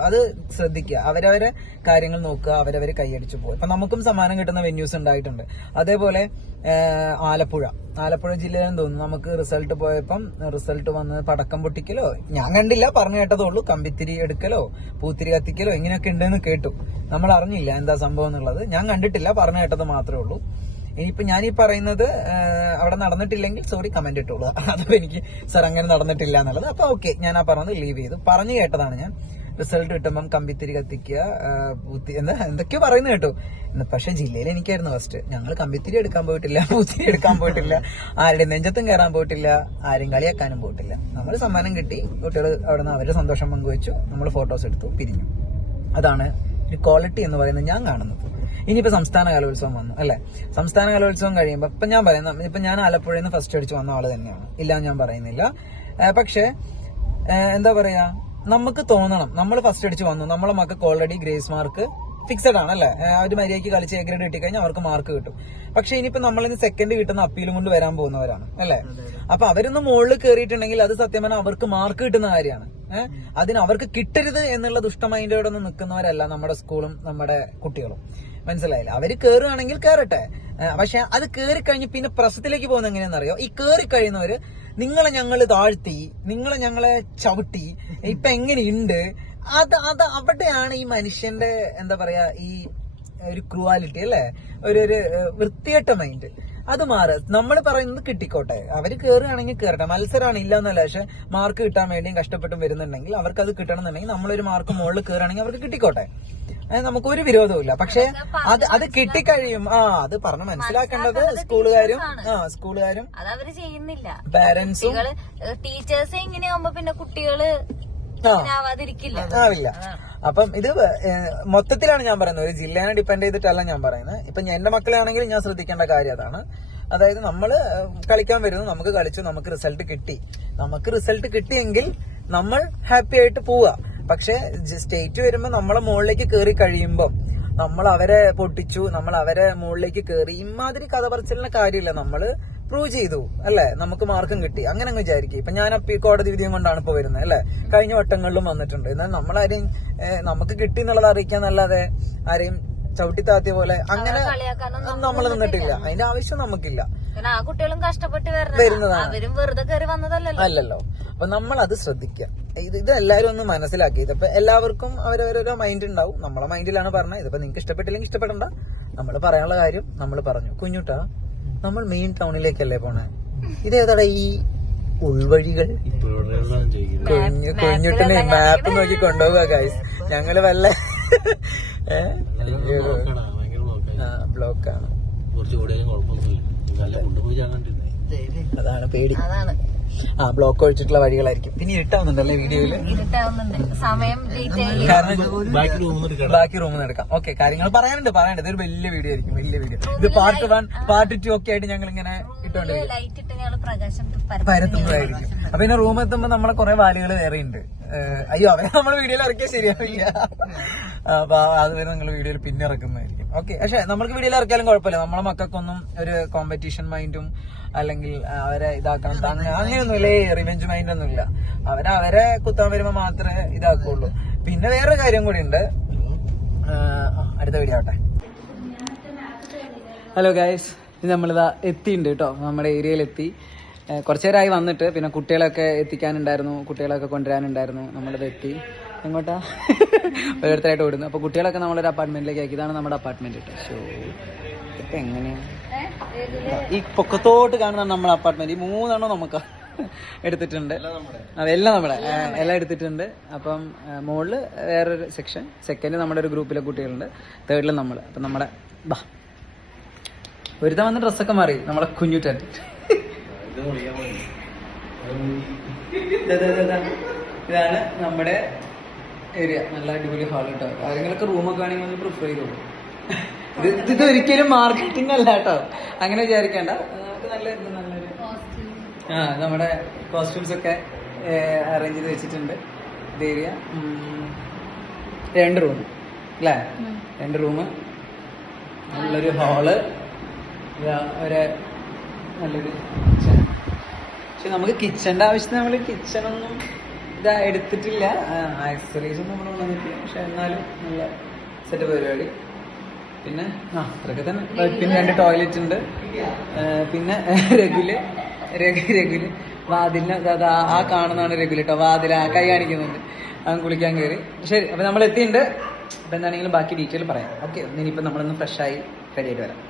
അത് ശ്രദ്ധിക്കുക, അവരവരെ കാര്യങ്ങൾ നോക്കുക, അവരവര് കൈയടിച്ചു പോകും. ഇപ്പൊ നമുക്കും സമ്മാനം കിട്ടുന്ന വെന്യൂസ് ഉണ്ടായിട്ടുണ്ട്. അതേപോലെ ആലപ്പുഴ ജില്ലയിലെന്ന് തോന്നുന്നു നമുക്ക് റിസൾട്ട് പോയപ്പം റിസൾട്ട് വന്ന് പടക്കം പൊട്ടിക്കലോ ഞാൻ കണ്ടില്ല, പറഞ്ഞു കേട്ടതേ ഉള്ളൂ, കമ്പിത്തിരി എടുക്കലോ പൂത്തിരി കത്തിക്കലോ ഇങ്ങനെയൊക്കെ ഉണ്ടെന്ന് കേട്ടു. നമ്മൾ അറിഞ്ഞില്ല എന്താ സംഭവം എന്നുള്ളത്, ഞാൻ കണ്ടിട്ടില്ല, പറഞ്ഞു കേട്ടത് മാത്രമേ ഉള്ളൂ. ഇനിയിപ്പോ ഞാനീ പറയുന്നത് അവിടെ നടന്നിട്ടില്ലെങ്കിൽ സോറി കമന്റ് ഇട്ടോളൂ. അതപ്പോ എനിക്ക് സാർ അങ്ങനെ നടന്നിട്ടില്ല എന്നുള്ളത്. അപ്പൊ ഓക്കെ, ഞാൻ ആ പറഞ്ഞത് ലീവ് ചെയ്തു. പറഞ്ഞു കേട്ടതാണ് ഞാൻ. റിസൾട്ട് കിട്ടുമ്പം കമ്പിത്തിരി കത്തിക്കുക, എന്തൊക്കെയോ പറയുന്നത് കേട്ടു. പക്ഷെ ജില്ലയിൽ എനിക്കായിരുന്നു ഫസ്റ്റ്. ഞങ്ങൾ കമ്പിത്തിരി എടുക്കാൻ പോയിട്ടില്ല, പൂത്തിരി എടുക്കാൻ പോയിട്ടില്ല, ആരുടെ നെഞ്ചത്തും കയറാൻ പോയിട്ടില്ല, ആരും കളിയാക്കാനും പോയിട്ടില്ല. നമ്മൾ സമ്മാനം കിട്ടി, കുട്ടികൾ അവിടെ നിന്ന് അവരുടെ സന്തോഷം പങ്കുവെച്ചു, നമ്മൾ ഫോട്ടോസ് എടുത്തു, പിരിഞ്ഞു. അതാണ് ഒരു ക്വാളിറ്റി എന്ന് പറയുന്നത് ഞാൻ കാണുന്നത്. ഇനിയിപ്പോ സംസ്ഥാന കലോത്സവം വന്നു അല്ലെ, സംസ്ഥാന കലോത്സവം കഴിയുമ്പോ ഇപ്പൊ ഞാൻ പറയുന്ന ഇപ്പൊ ഞാൻ ആലപ്പുഴയിൽ നിന്ന് ഫസ്റ്റ് അടിച്ചു വന്ന ആള് തന്നെയാണ്, ഇല്ല ഞാൻ പറയുന്നില്ല. പക്ഷെ എന്താ പറയാ, നമുക്ക് തോന്നണം നമ്മൾ ഫസ്റ്റ് അടിച്ചു വന്നു, നമ്മളെ മക്കൾക്ക് ഓൾറെഡി ഗ്രേസ് മാർക്ക് ഫിക്സഡ് ആണ് അല്ലെ, അവര് മര്യാദയ്ക്ക് കളിച്ച് എ ഗ്രേഡ് കിട്ടിക്കഴിഞ്ഞാൽ അവർക്ക് മാർക്ക് കിട്ടും. പക്ഷെ ഇനിയിപ്പോ നമ്മളിന്ന് സെക്കൻഡ് കിട്ടുന്ന അപ്പീലും കൊണ്ട് വരാൻ പോകുന്നവരാണ് അല്ലെ. അപ്പൊ അവരൊന്ന് മുകളിൽ കയറിയിട്ടുണ്ടെങ്കിൽ അത് സത്യം പറഞ്ഞാൽ അവർക്ക് മാർക്ക് കിട്ടുന്ന കാര്യമാണ്. അതിന് അവർക്ക് കിട്ടരുത് എന്നുള്ള ദുഷ്ടമൈൻഡോടെ ഒന്നും നിൽക്കുന്നവരല്ല നമ്മുടെ സ്കൂളും നമ്മുടെ കുട്ടികളും. മനസ്സിലായില്ല, അവര് കേറുകയാണെങ്കിൽ കേറട്ടെ. പക്ഷെ അത് കേറിക്കഴിഞ്ഞ് പിന്നെ പ്രശ്നത്തിലേക്ക് പോകുന്നത് എങ്ങനെയാണെന്നറിയോ, ഈ കേറിക്കഴിയുന്നവര് നിങ്ങളെ ഞങ്ങള് താഴ്ത്തി, നിങ്ങളെ ഞങ്ങളെ ചവിട്ടി, ഇപ്പൊ എങ്ങനെയുണ്ട്, അത് അവിടെയാണ് ഈ മനുഷ്യന്റെ എന്താ പറയാ ഈ ഒരു ക്രൂവാലിറ്റി അല്ലെ, ഒരു വൃത്തികെട്ട മൈൻഡ്. അത് മാറുക. നമ്മൾ പറയുന്നത് കിട്ടിക്കോട്ടെ, അവര് കേറുകയാണെങ്കിൽ കേറട്ടെ, മത്സരമാണ് ഇല്ല എന്നല്ല. പക്ഷെ മാർക്ക് കിട്ടാൻ വേണ്ടിയും കഷ്ടപ്പെട്ടും വരുന്നുണ്ടെങ്കിൽ അവർക്ക് അത് കിട്ടണം എന്നുണ്ടെങ്കിൽ നമ്മളൊരു മാർക്ക് മുകളിൽ കേറുകയാണെങ്കിൽ അവർക്ക് കിട്ടിക്കോട്ടെ, നമുക്കൊരു വിരോധവും. പക്ഷെ അത് കിട്ടിക്കഴിയും. അത് പറഞ്ഞ് മനസ്സിലാക്കേണ്ടത് സ്കൂളുകാരും അതവര് ചെയ്യുന്നില്ല, പാരന്റ്സും ടീച്ചേഴ്സ്. ഇങ്ങനെയാവുമ്പോ പിന്നെ കുട്ടികള് ആവില്ല. അപ്പം ഇത് മൊത്തത്തിലാണ് ഞാൻ പറയുന്നത്, ഒരു ജില്ലേനെ ഡിപ്പെൻഡ് ചെയ്തിട്ടല്ല ഞാൻ പറയുന്നത്. ഇപ്പൊ എന്റെ മക്കളാണെങ്കിൽ ഞാൻ ശ്രദ്ധിക്കേണ്ട കാര്യം അതാണ്. അതായത് നമ്മള് കളിക്കാൻ വരുന്നു, നമുക്ക് കളിച്ചു, നമുക്ക് റിസൾട്ട് കിട്ടി. നമുക്ക് റിസൾട്ട് കിട്ടിയെങ്കിൽ നമ്മൾ ഹാപ്പി ആയിട്ട് പോവുക. പക്ഷെ സ്റ്റേറ്റ് വരുമ്പോ നമ്മളെ മുകളിലേക്ക് കയറി കഴിയുമ്പോ നമ്മൾ അവരെ പൊട്ടിച്ചു, നമ്മൾ അവരെ മുകളിലേക്ക് കയറി, ഇമാതിരി കഥ പറച്ചിലിന്റെ കാര്യമില്ല. നമ്മള് പ്രൂവ് ചെയ്തു അല്ലെ, നമുക്ക് മാർക്കും കിട്ടി, അങ്ങനെ അങ്ങ് വിചാരിക്കും. ഇപ്പൊ ഞാൻ കോടതി വിധിയും കൊണ്ടാണ് ഇപ്പൊ വരുന്നത് അല്ലെ, കഴിഞ്ഞ വട്ടങ്ങളിലും വന്നിട്ടുണ്ട്. എന്നാൽ നമ്മളാരെയും നമുക്ക് കിട്ടി എന്നുള്ളത് അറിയിക്കാന്നല്ലാതെ ആരെയും ചവിട്ടി താത്തിയ പോലെ അങ്ങനെ നമ്മൾ നിന്നിട്ടില്ല. അതിന്റെ ആവശ്യം നമുക്കില്ല. ആ കുട്ടികളും കഷ്ടപ്പെട്ട് വരുന്നതാണ്, അല്ലല്ലോ. അപ്പൊ നമ്മൾ അത് ശ്രദ്ധിക്കുക. ഇത് എല്ലാവരും ഒന്ന് മനസ്സിലാക്കി. ഇതിപ്പോ എല്ലാവർക്കും അവരവരോ മൈൻഡ് ഉണ്ടാവും. നമ്മളെ മൈൻഡിലാണ് പറഞ്ഞത്. ഇതിപ്പോ നിങ്ങൾക്ക് ഇഷ്ടപ്പെട്ടില്ലെങ്കിൽ ഇഷ്ടപ്പെടണ്ട. നമ്മൾ പറയാനുള്ള കാര്യം നമ്മൾ പറഞ്ഞു. കുഞ്ഞുട്ടാ, നമ്മൾ മെയിൻ ടൗണിലേക്കല്ലേ പോണേ, ഇതേതാടാ ഈ ഉൾവഴികൾ? കുഞ്ഞുട്ടിന് മാപ്പ് നോക്കി കൊണ്ടുപോകുക ഗൈസ്. ഞങ്ങള് വല്ല ബ്ലോക്കാണ്, അതാണ് പേടി. ബ്ലോക്ക് ഒഴിച്ചിട്ടുള്ള വഴികളായിരിക്കും. പിന്നെ ഇരുട്ടാവുന്നുണ്ടല്ലേ വീഡിയോയില്, ബാക്കി റൂമിൽ നിന്ന് എടുക്കാം. ഓക്കെ, കാര്യങ്ങൾ പറയാനുണ്ട്. ഇതൊരു വലിയ വീഡിയോ ആയിരിക്കും, വലിയ വീഡിയോ. ഇത് പാർട്ട് 1 പാർട്ട് 2 ഒക്കെ ആയിട്ട് ഞങ്ങൾ ഇങ്ങനെ പരത്തുന്നതായിരിക്കും. അപ്പൊ പിന്നെ റൂം എത്തുമ്പോ നമ്മളെ കുറെ വാലുകൾ വേറെ ഉണ്ട്. അയ്യോ, അവരെ നമ്മള് വീഡിയോയിൽ ഇറക്കിയാൽ ശരിയാവില്ല. അപ്പൊ അതുവരെ നിങ്ങൾ വീഡിയോയിൽ പിന്നെ ഇറക്കുന്നതായിരിക്കും. ഓക്കെ, പക്ഷെ നമ്മൾക്ക് വീഡിയോയിൽ ഇറക്കിയാലും കുഴപ്പമില്ല. നമ്മളെ മക്കൾക്കൊന്നും ഒരു കോമ്പറ്റീഷൻ മൈൻഡും അല്ലെങ്കിൽ അവരെ ഇതാക്കണം അങ്ങനെയൊന്നുമില്ലേ, റിവെഞ്ച് മൈൻഡ് ഒന്നുമില്ല. അവരെ കുത്താൻ വരുമ്പോ മാത്രമേ ഇതാക്കുള്ളൂ. പിന്നെ വേറൊരു കാര്യം കൂടി ഉണ്ട്. അടുത്ത വീഡിയോ ആവട്ടെ. ഹലോ ഗൈസ്, ഇത് നമ്മളിതാ എത്തിയിട്ടുണ്ട് കേട്ടോ, നമ്മുടെ ഏരിയയിൽ എത്തി. കുറച്ചു നേരമായി വന്നിട്ട്, പിന്നെ കുട്ടികളൊക്കെ എത്തിക്കാനുണ്ടായിരുന്നു, കുട്ടികളൊക്കെ കൊണ്ടുവരാനുണ്ടായിരുന്നു. നമ്മളിത് എത്തി. എങ്ങോട്ടാ? ഓരോരുത്തരായിട്ട് ഓടുന്നു. അപ്പോൾ കുട്ടികളൊക്കെ നമ്മളൊരു അപ്പാർട്ട്മെന്റിലേക്ക് ആക്കി. ഇതാണ് നമ്മുടെ അപ്പാർട്ട്മെന്റ് കേട്ടോ. ഷോ ഇതൊക്കെ എങ്ങനെയാണ് ഈ പൊക്കത്തോട്ട് കാണുന്ന നമ്മുടെ അപ്പാർട്ട്മെന്റ്. ഈ 3 നമുക്ക് എടുത്തിട്ടുണ്ട്. അതെല്ലാം നമ്മുടെ എല്ലാം എടുത്തിട്ടുണ്ട്. അപ്പം മുകളില് വേറൊരു സെക്ഷൻ, സെക്കൻഡ് നമ്മുടെ ഒരു ഗ്രൂപ്പിലെ കുട്ടികളുണ്ട്, തേർഡില് നമ്മള്. അപ്പം നമ്മുടെ ബാ ഒരുത്ത വന്ന ഡ്രസ്സൊക്കെ മാറി നമ്മളെ കുഞ്ഞുട്ടൻ. ഇതാണ് നമ്മുടെ ഏരിയ. നല്ല അടിപൊളി ഹാൾ കേട്ടോ. ആരെങ്കിലൊക്കെ റൂമൊക്കെ വേണമെങ്കിൽ ഒന്ന് പ്രിഫർ ചെയ്തോളൂ. ഇത് ഒരിക്കലും മാർക്കറ്റിംഗ് അല്ല കേട്ടോ, അങ്ങനെ വിചാരിക്കേണ്ട. നമുക്ക് നല്ലൊരു നമ്മുടെ കോസ്റ്റ്യൂംസ് ഒക്കെ അറേഞ്ച് ചെയ്ത് വെച്ചിട്ടുണ്ട്. ഇത് ഏരിയ 2 റൂം അല്ലേ, 2 റൂം, നല്ലൊരു ഹാള്, ഒരു നല്ലൊരു കിച്ചൺ. പക്ഷെ നമുക്ക് കിച്ചന്റെ ആവശ്യത്തിന് നമ്മൾ കിച്ചണൊന്നും എടുത്തിട്ടില്ല, ആക്സസറീസ് ഒന്നും നമ്മൾ കൊണ്ടുവന്നിട്ടില്ല. പക്ഷെ എന്നാലും നല്ല സെറ്റ് പരിപാടി. പിന്നെ അത്രയൊക്കെ തന്നെ. പിന്നെ 2 ടോയ്ലറ്റ് ഉണ്ട്. പിന്നെ രഘുല് വാതിലിന് ആ കാണുന്നതാണ് രഘുല് കേട്ടോ. വാതിൽ കൈ കാണിക്കുന്നുണ്ട്, അവൻ കുളിക്കാൻ കയറി. ശരി, അപ്പൊ നമ്മൾ എത്തിയിട്ടുണ്ട്. അപ്പൊ എന്താണെങ്കിലും ബാക്കി ഡീറ്റെയിൽ പറയാം. ഓക്കെ, ഇനിയിപ്പോ നമ്മളൊന്ന് ഫ്രഷായി റെഡി ആയിട്ട് വരാം.